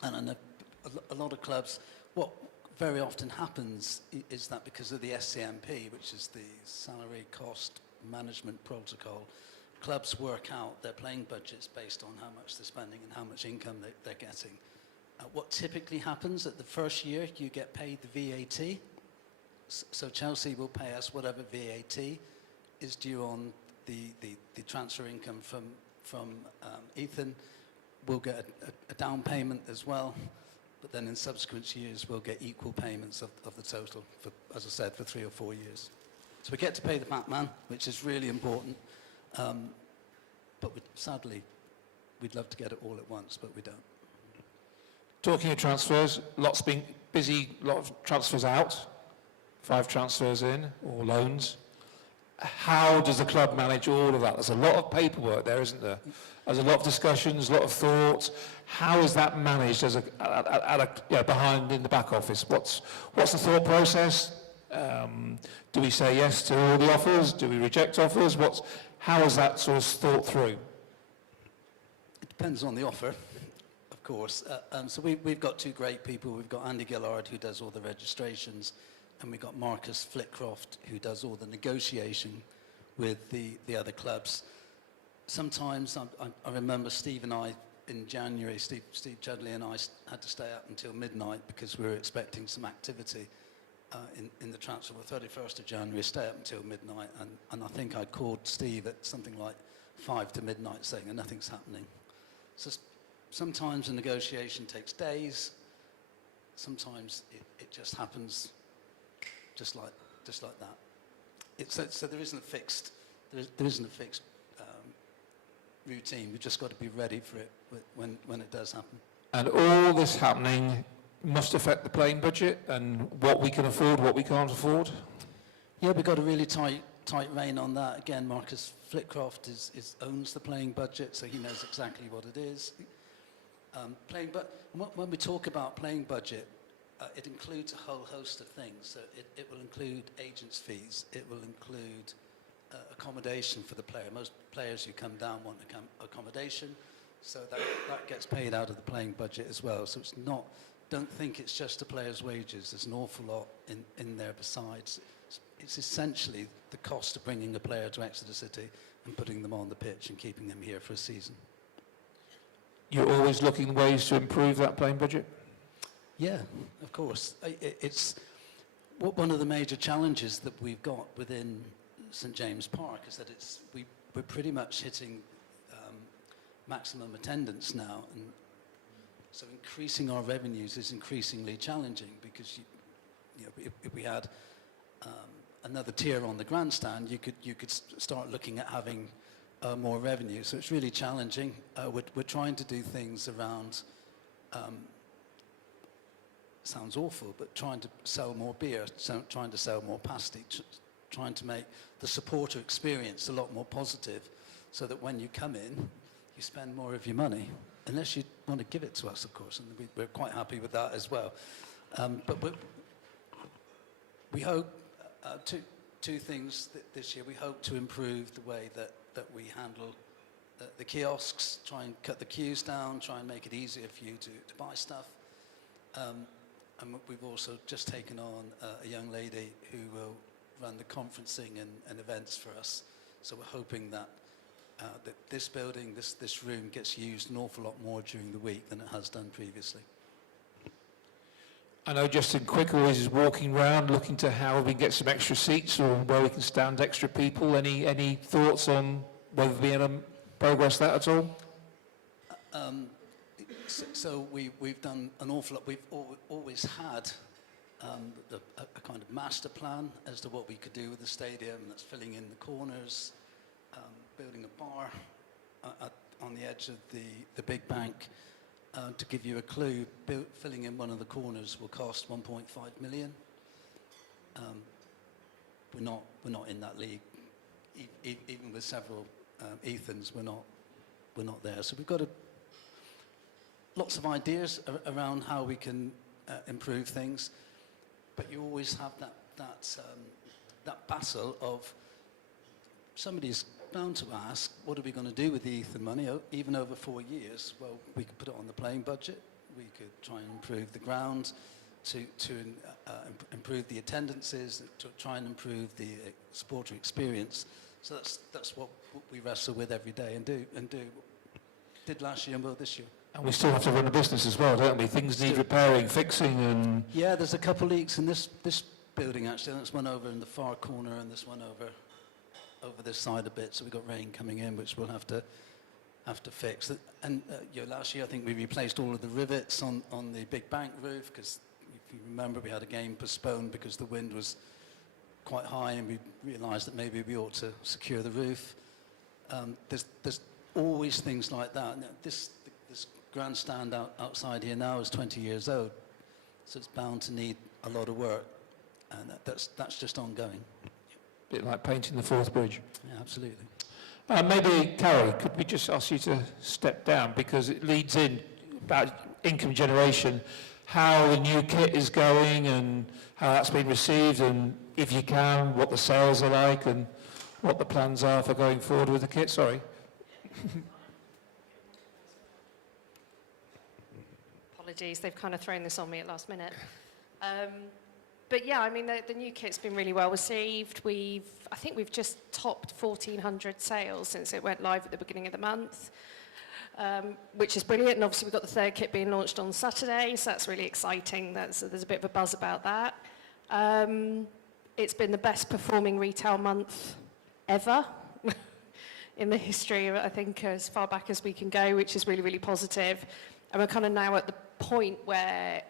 a lot of clubs, what very often happens is that because of the SCMP, which is the Salary Cost Management Protocol, clubs work out their playing budgets based on how much they're spending and how much income they're getting. What typically happens at the first year, you get paid the VAT. So Chelsea will pay us whatever VAT is due on the transfer income from Ethan. We'll get a down payment as well, but then in subsequent years we'll get equal payments of the total, for, as I said, for 3 or 4 years. So we get to pay the back man, which is really important. But sadly, we'd love to get it all at once, but we don't. Talking of transfers, lots been busy, lot of transfers out, 5 transfers in, or loans. how does the club manage all of that? There's a lot of paperwork there, isn't there? There's a lot of discussions, a lot of thought. How is that managed as behind in the back office? What's the thought process? Do we say yes to all the offers? Do we reject offers? How is that sort of thought through? It depends on the offer, of course. So we've got two great people. We've got Andy Gillard, who does all the registrations, and we've got Marcus Flitcroft, who does all the negotiation with the other clubs. Sometimes, I remember Steve and I, in January, Steve Chudley and I had to stay up until midnight because we were expecting some activity in the transfer. The 31st of January, stay up until midnight, and I think I called Steve at something like 5 to midnight saying that nothing's happening. So sometimes a negotiation takes days, sometimes it just happens just like that. So there isn't a fixed routine. We've just got to be ready for it when it does happen. And all this happening must affect the playing budget and what we can afford, what we can't afford? Yeah, we've got a really tight rein on that. Again, Marcus Flitcroft owns the playing budget, so he knows exactly what it is. When we talk about playing budget, it includes a whole host of things. So it will include agents' fees. It will include accommodation for the player. Most players who come down want accommodation, so that gets paid out of the playing budget as well. So it's not. Don't think it's just the players' wages. There's an awful lot in there besides. It's essentially the cost of bringing a player to Exeter City and putting them on the pitch and keeping them here for a season. You're always looking ways to improve that playing budget? Yeah, of course. It's one of the major challenges that we've got within St James Park is that we're pretty much hitting maximum attendance now, and so increasing our revenues is increasingly challenging because if we had another tier on the grandstand, you could start looking at having more revenue. So it's really challenging. We're trying to do things around. Sounds awful, but trying to sell more beer, trying to sell more pasty, trying to make the supporter experience a lot more positive, so that when you come in, you spend more of your money. Unless you want to give it to us, of course, and we're quite happy with that as well. But we hope two things this year. We hope to improve the way that we handle the kiosks, try and cut the queues down, try and make it easier for you to buy stuff. And we've also just taken on a young lady who will run the conferencing and events for us. So we're hoping that this building, this room gets used an awful lot more during the week than it has done previously. I know Justin Quick always is walking around looking to how we can get some extra seats or where we can stand extra people. Any thoughts on whether we'll be able to progress that at all? So we've done an awful lot. We've always had a kind of master plan as to what we could do with the stadium. That's filling in the corners, building a bar on the edge of the big bank. To give you a clue, filling in one of the corners will cost 1.5 million. We're not in that league. Even with several Ethans, we're not there. So we've got lots of ideas around how we can improve things, but you always have that battle of somebody's bound to ask, what are we going to do with the Ethan money, even over 4 years? Well, we could put it on the playing budget. We could try and improve the ground, to improve the attendances, to try and improve the supporter experience. So that's what we wrestle with every day and did last year and will this year. And we still have to run a business as well, don't we? Things need repairing, fixing, and... Yeah, there's a couple leaks in this building, actually. There's one over in the far corner and this one over this side a bit. So we've got rain coming in, which we'll have to fix. And last year, I think we replaced all of the rivets on the big bank roof, because if you remember, we had a game postponed because the wind was quite high, and we realised that maybe we ought to secure the roof. There's always things like that. Now, this grandstand outside here now is 20 years old, so it's bound to need a lot of work, and that's just ongoing. A bit like painting the Forth Bridge. Yeah, absolutely. Maybe, Carrie, could we just ask you to step down, because it leads in about income generation, how the new kit is going and how that's been received, and if you can, what the sales are like and what the plans are for going forward with the kit. Sorry. Apologies, they've kind of thrown this on me at last minute. But yeah, I mean, the new kit's been really well received. I think we've just topped 1,400 sales since it went live at the beginning of the month, which is brilliant. And obviously we've got the third kit being launched on Saturday, so that's really exciting. There's a bit of a buzz about that. It's been the best performing retail month ever in the history, I think, as far back as we can go, which is really, really positive. And we're kind of now at the point where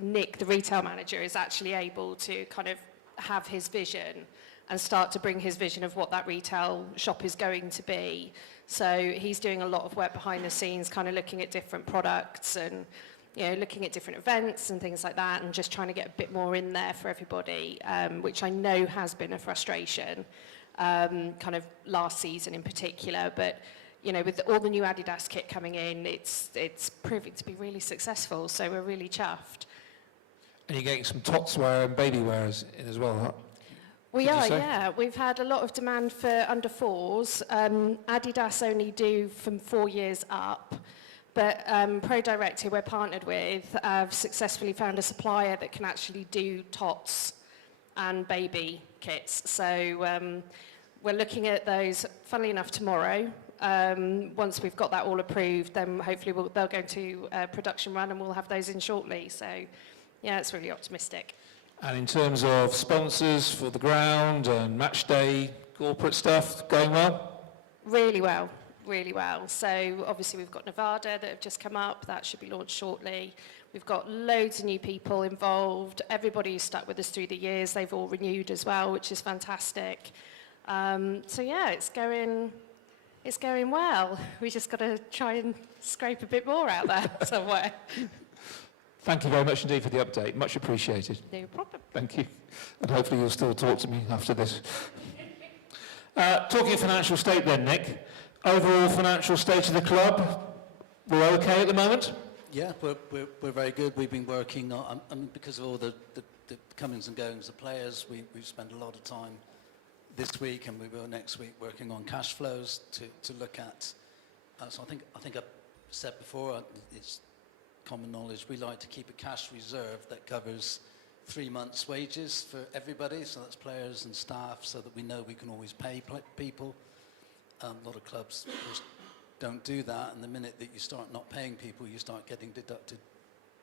Nick, the retail manager, is actually able to kind of have his vision and start to bring his vision of what that retail shop is going to be. So he's doing a lot of work behind the scenes, kind of looking at different products and, you know, looking at different events and things like that, and just trying to get a bit more in there for everybody, which I know has been a frustration, kind of last season in particular. But you know, with all the new Adidas kit coming in, it's proving to be really successful. So we're really chuffed. And you're getting some tots wear and baby wears in as well, huh? We are, yeah. We've had a lot of demand for under fours. Adidas only do from 4 years up. But ProDirect, who we're partnered with, have successfully found a supplier that can actually do tots and baby kits. So we're looking at those, funnily enough, tomorrow. Once we've got that all approved, then hopefully they'll go to production run and we'll have those in shortly. So yeah, it's really optimistic. And in terms of sponsors for the ground and match day, corporate stuff, going well? Really well, really well. So obviously we've got Nevada that have just come up. That should be launched shortly. We've got loads of new people involved. Everybody who's stuck with us through the years, they've all renewed as well, which is fantastic. So yeah, it's going well. We just got to try and scrape a bit more out there somewhere. Thank you very much indeed for the update. Much appreciated. No problem. Thank you. And hopefully you'll still talk to me after this. Talking of financial state then, Nick. Overall financial state of the club, we're okay at the moment? Yeah, we're very good. We've been working on, because of all the comings and goings of players, we've spent a lot of time this week, and we will next week, working on cash flows to look at. So I think I've said before, it's common knowledge, we like to keep a cash reserve that covers 3 months' wages for everybody, so that's players and staff, so that we know we can always pay people. A lot of clubs just don't do that, and the minute that you start not paying people, you start getting deducted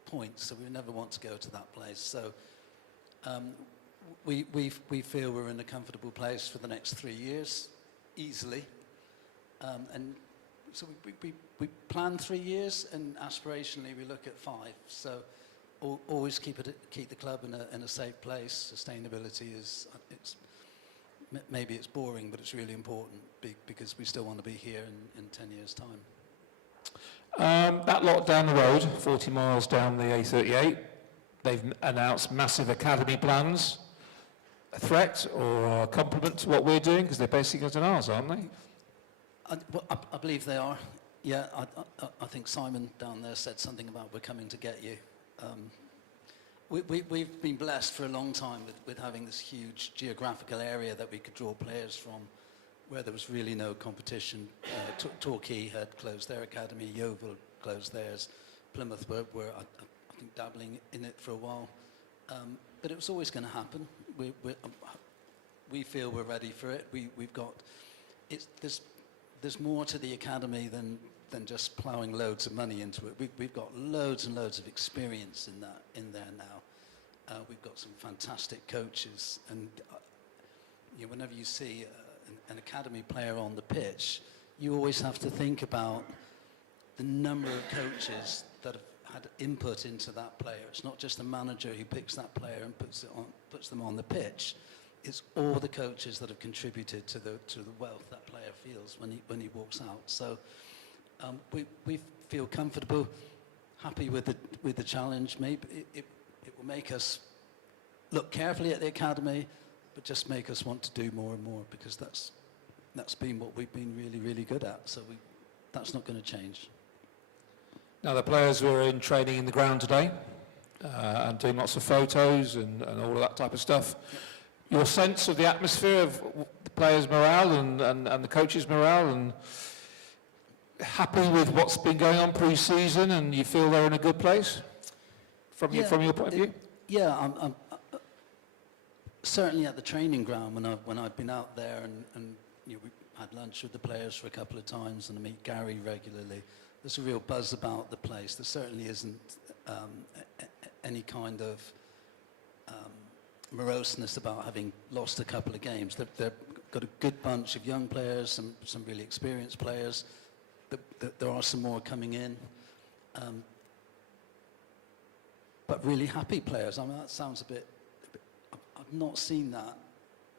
points, so we never want to go to that place. So we feel we're in a comfortable place for the next 3 years, easily. And so we plan 3 years, and aspirationally we look at 5. So always keep the club in a safe place. Sustainability is, maybe it's boring, but it's really important because we still want to be here in 10 years' time. That lot down the road, 40 miles down the A38, they've announced massive academy plans. A threat or a compliment to what we're doing, because they're basing it on ours, aren't they? I believe they are. Yeah, I think Simon down there said something about we're coming to get you. We've been blessed for a long time with having this huge geographical area that we could draw players from, where there was really no competition. Torquay had closed their academy, Yeovil closed theirs, Plymouth were I think dabbling in it for a while. But it was always going to happen. We feel we're ready for it. We've got there's more to the academy than just ploughing loads of money into it. We've got loads and loads of experience in there now. We've got some fantastic coaches, and you know, whenever you see an academy player on the pitch, you always have to think about the number of coaches that have had input into that player. It's not just the manager who picks that player and puts them on the pitch. It's all the coaches that have contributed to the wealth that player feels when he walks out. So we feel comfortable, happy with the challenge. Maybe it will make us look carefully at the academy, but just make us want to do more and more, because that's been what we've been really, really good at. So that's not going to change. Now, the players were in training in the ground today and doing lots of photos and all of that type of stuff. Your sense of the atmosphere of the players' morale and the coaches' morale, and happy with what's been going on pre-season, and you feel they're in a good place from your point of view? Yeah, I'm certainly at the training ground when I've been out there and you know, we had lunch with the players for a couple of times, and I meet Gary regularly. There's a real buzz about the place. There certainly isn't any kind of moroseness about having lost a couple of games. They've got a good bunch of young players, some really experienced players. There are some more coming in. But really happy players. I mean, that sounds a bit, I've not seen that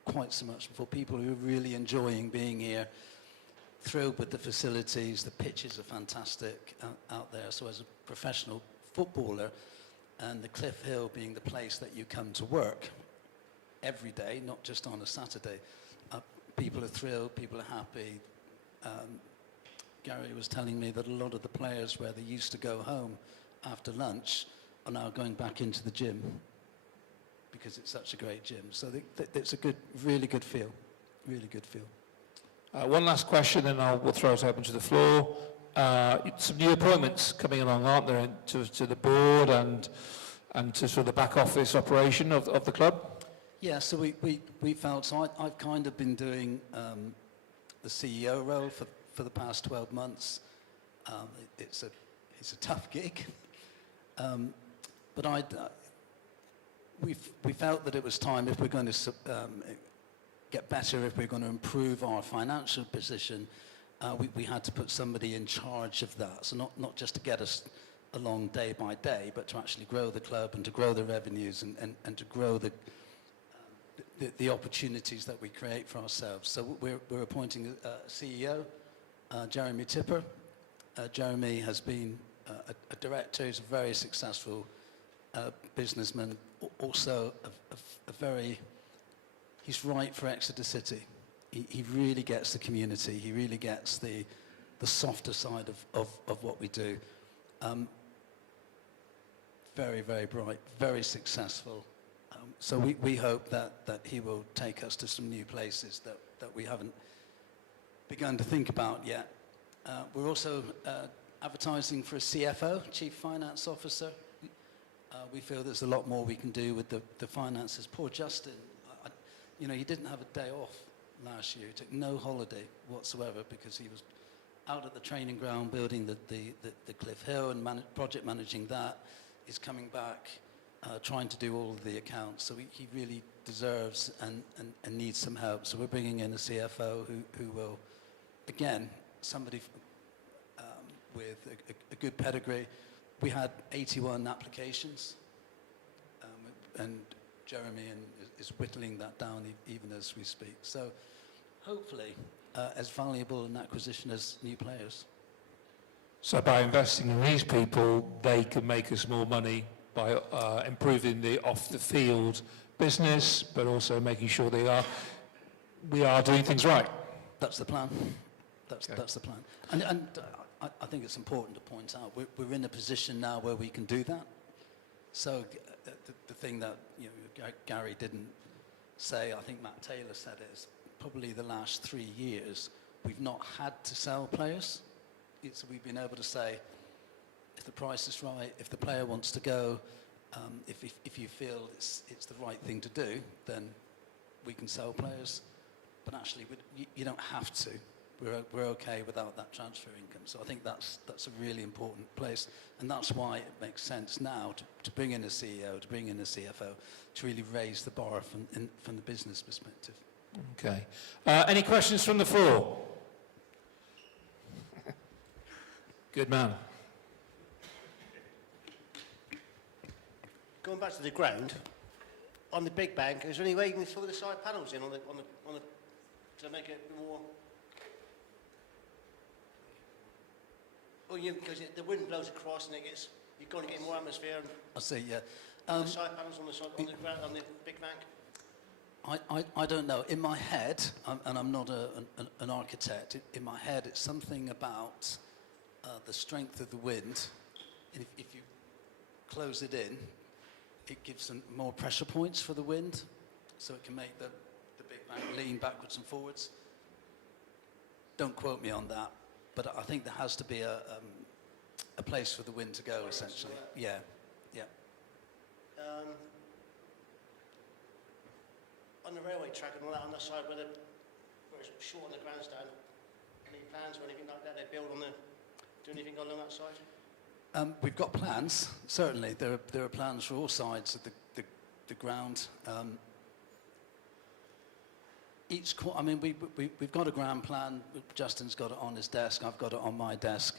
quite so much before. People who are really enjoying being here, thrilled with the facilities. The pitches are fantastic out there. So as a professional footballer, and the Cliff Hill being the place that you come to work every day, not just on a Saturday, people are thrilled, people are happy. Gary was telling me that a lot of the players where they used to go home after lunch are now going back into the gym because it's such a great gym. So it's a really good feel, really good feel. One last question, and we'll throw it open to the floor. Some new appointments coming along, aren't there, to the board and to sort of the back office operation of the club? Yeah, so we felt, so I've kind of been doing the CEO role for the past 12 months. It's a tough gig, but we felt that it was time, if we're going to get better, if we're going to improve our financial position, we had to put somebody in charge of that. So not just to get us along day by day, but to actually grow the club and to grow the revenues and to grow the opportunities that we create for ourselves. So we're appointing a CEO, Jeremy Tipper. Jeremy has been a director. He's a very successful businessman, also he's right for Exeter City. He really gets the community. He really gets the softer side of what we do. Very, very bright, very successful. So we hope that he will take us to some new places that we haven't begun to think about yet. We're also advertising for a CFO, Chief Finance Officer. We feel there's a lot more we can do with the finances. Poor Justin, he didn't have a day off last year. He took no holiday whatsoever because he was out at the training ground building the Cliff Hill and project managing that. He's coming back, trying to do all of the accounts. So he really deserves and needs some help. So we're bringing in a CFO who will, again, somebody with a good pedigree. We had 81 applications, and Jeremy is whittling that down even as we speak. So hopefully as valuable an acquisition as new players. So by investing in these people, they can make us more money by improving the off-the-field business, but also making sure we are doing things right. That's the plan. That's the plan. And I think it's important to point out we're in a position now where we can do that. So the thing that Gary didn't say, I think Matt Taylor said it, is probably the last 3 years we've not had to sell players. So we've been able to say, if the price is right, if the player wants to go, if you feel it's the right thing to do, then we can sell players. But actually, you don't have to. We're okay without that transfer income. So I think that's a really important place, and that's why it makes sense now to bring in a CEO, to bring in a CFO, to really raise the bar from the business perspective. Okay. Any questions from the floor? Good man. Going back to the ground, on the big bank, is there any way you can throw the side panels in on the to make it more? Well, because the wind blows across and you're going to get more atmosphere. And I see, yeah. the side panels on the ground on the big bank. I don't know. In my head, and I'm not an architect, in my head it's something about the strength of the wind. And if you close it in, it gives some more pressure points for the wind, so it can make the big bank lean backwards and forwards. Don't quote me on that, but I think there has to be a place for the wind to go, essentially. Yeah, yeah. On the railway track and all that on the side where it's short on the grandstand, any plans or anything like that they build on do anything along that side? We've got plans, certainly. There are plans for all sides of the ground. We've got a ground plan. Justin's got it on his desk. I've got it on my desk.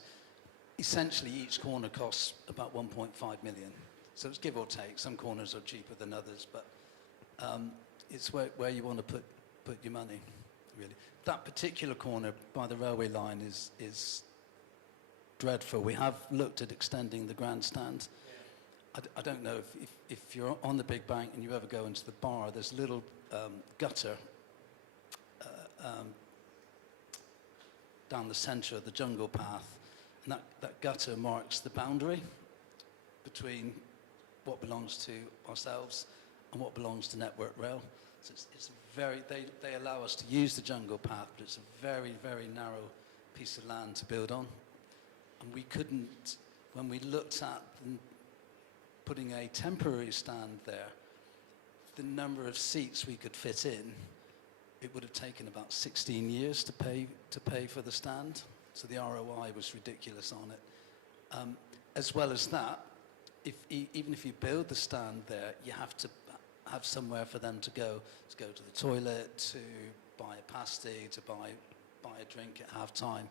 Essentially, each corner costs about 1.5 million. So it's give or take. Some corners are cheaper than others, but it's where you want to put your money, really. That particular corner by the railway line is dreadful. We have looked at extending the grandstand. I don't know if you're on the big bank and you ever go into the bar, there's a little gutter down the centre of the jungle path, and that gutter marks the boundary between what belongs to ourselves and what belongs to Network Rail. So it's very, they allow us to use the jungle path, but it's a very, very narrow piece of land to build on. And we couldn't, when we looked at putting a temporary stand there, the number of seats we could fit in, it would have taken about 16 years to pay for the stand. So the ROI was ridiculous on it. As well as that, even if you build the stand there, you have to have somewhere for them to go to the toilet, to buy a pasty, to buy a drink at half time.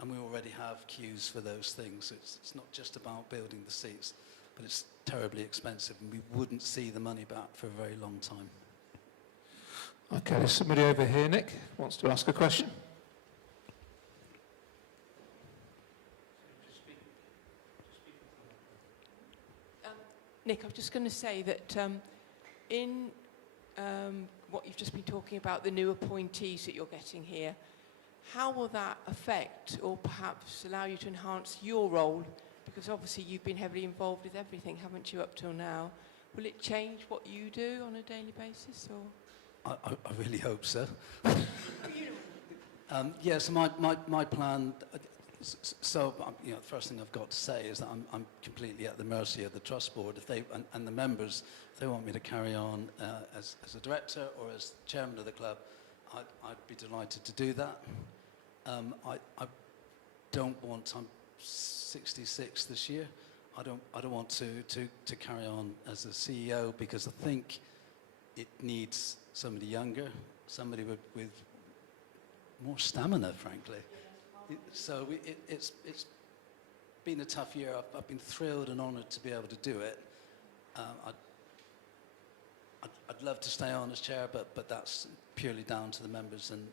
And we already have queues for those things. So it's not just about building the seats, but it's terribly expensive, and we wouldn't see the money back for a very long time. Okay, there's somebody over here, Nick, wants to ask a question. Nick, I was just going to say that in what you've just been talking about, the new appointees that you're getting here, how will that affect or perhaps allow you to enhance your role? Because obviously you've been heavily involved with everything, haven't you, up till now? Will it change what you do on a daily basis, or? I really hope so. Yes, my plan. So the first thing I've got to say is that I'm completely at the mercy of the trust board. If they and the members, if they want me to carry on as a director or as chairman of the club, I'd be delighted to do that. I don't want. I'm 66 this year. I don't want to carry on as a CEO, because I think it needs somebody younger, somebody with more stamina, frankly. So it's been a tough year. I've been thrilled and honoured to be able to do it. I'd love to stay on as chair, but that's purely down to the members and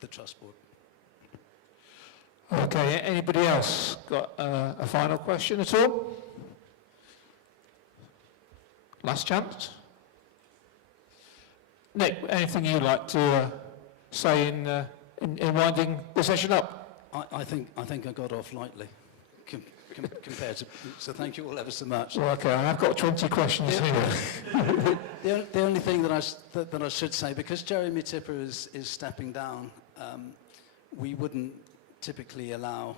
the trust board. Okay, anybody else got a final question at all? Last chance. Nick, anything you'd like to say in winding the session up? I think I got off lightly compared to. So thank you all ever so much. Well, okay, I've got 20 questions here. The only thing that I should say, because Jeremy Tipper is stepping down, we wouldn't typically allow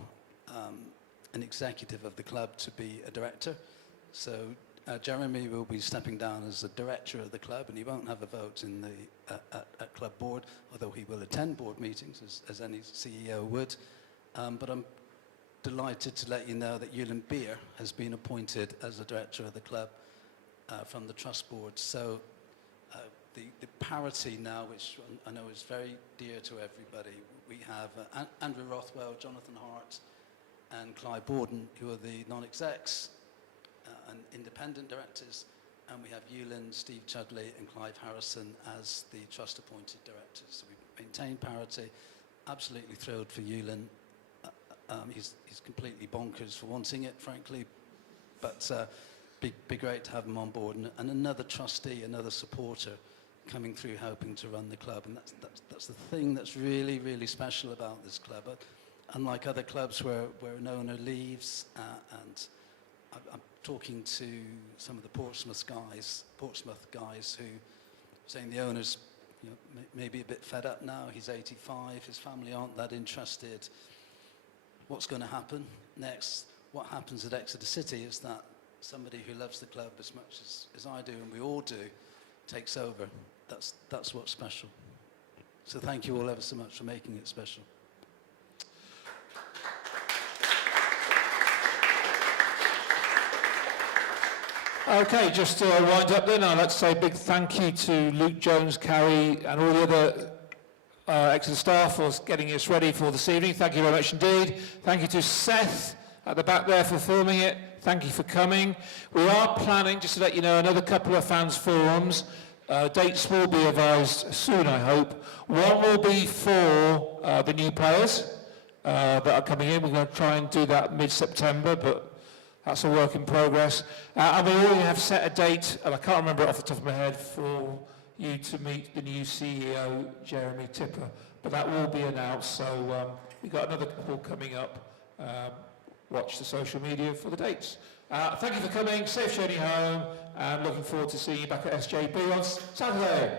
an executive of the club to be a director. So Jeremy will be stepping down as a director of the club, and he won't have a vote in the at club board, although he will attend board meetings as any CEO would. But I'm delighted to let you know that Ewan Beer has been appointed as a director of the club from the trust board. So the parity now, which I know is very dear to everybody, we have Andrew Rothwell, Jonathan Hart, and Clive Borden, who are the non-execs and independent directors, and we have Ewan, Steve Chudley, and Clive Harrison as the trust-appointed directors. So we maintain parity. Absolutely thrilled for Ewan. He's completely bonkers for wanting it, frankly, but be great to have him on board. And another trustee, another supporter coming through helping to run the club. And that's the thing that's really, really special about this club. Unlike other clubs where an owner leaves, and I'm talking to some of the Portsmouth guys who saying the owner's maybe a bit fed up now. He's 85, his family aren't that interested. What's going to happen next? What happens at Exeter City is that somebody who loves the club as much as I do, and we all do, takes over. That's what's special. So thank you all ever so much for making it special. Okay, just to wind up then, I'd like to say a big thank you to Luke Jones, Carrie, and all the other Exeter staff for getting us ready for this evening. Thank you very much indeed. Thank you to Seth at the back there for filming it. Thank you for coming. We are planning, just to let you know, another couple of fans forums. Dates will be advised soon, I hope. One will be for the new players that are coming in. We're going to try and do that mid-September, but that's a work in progress. And we already have set a date, and I can't remember it off the top of my head, for you to meet the new CEO, Jeremy Tipper. But that will be announced, so we've got another couple coming up. Watch the social media for the dates. Thank you for coming, safe journey home, and looking forward to seeing you back at SJP on Saturday.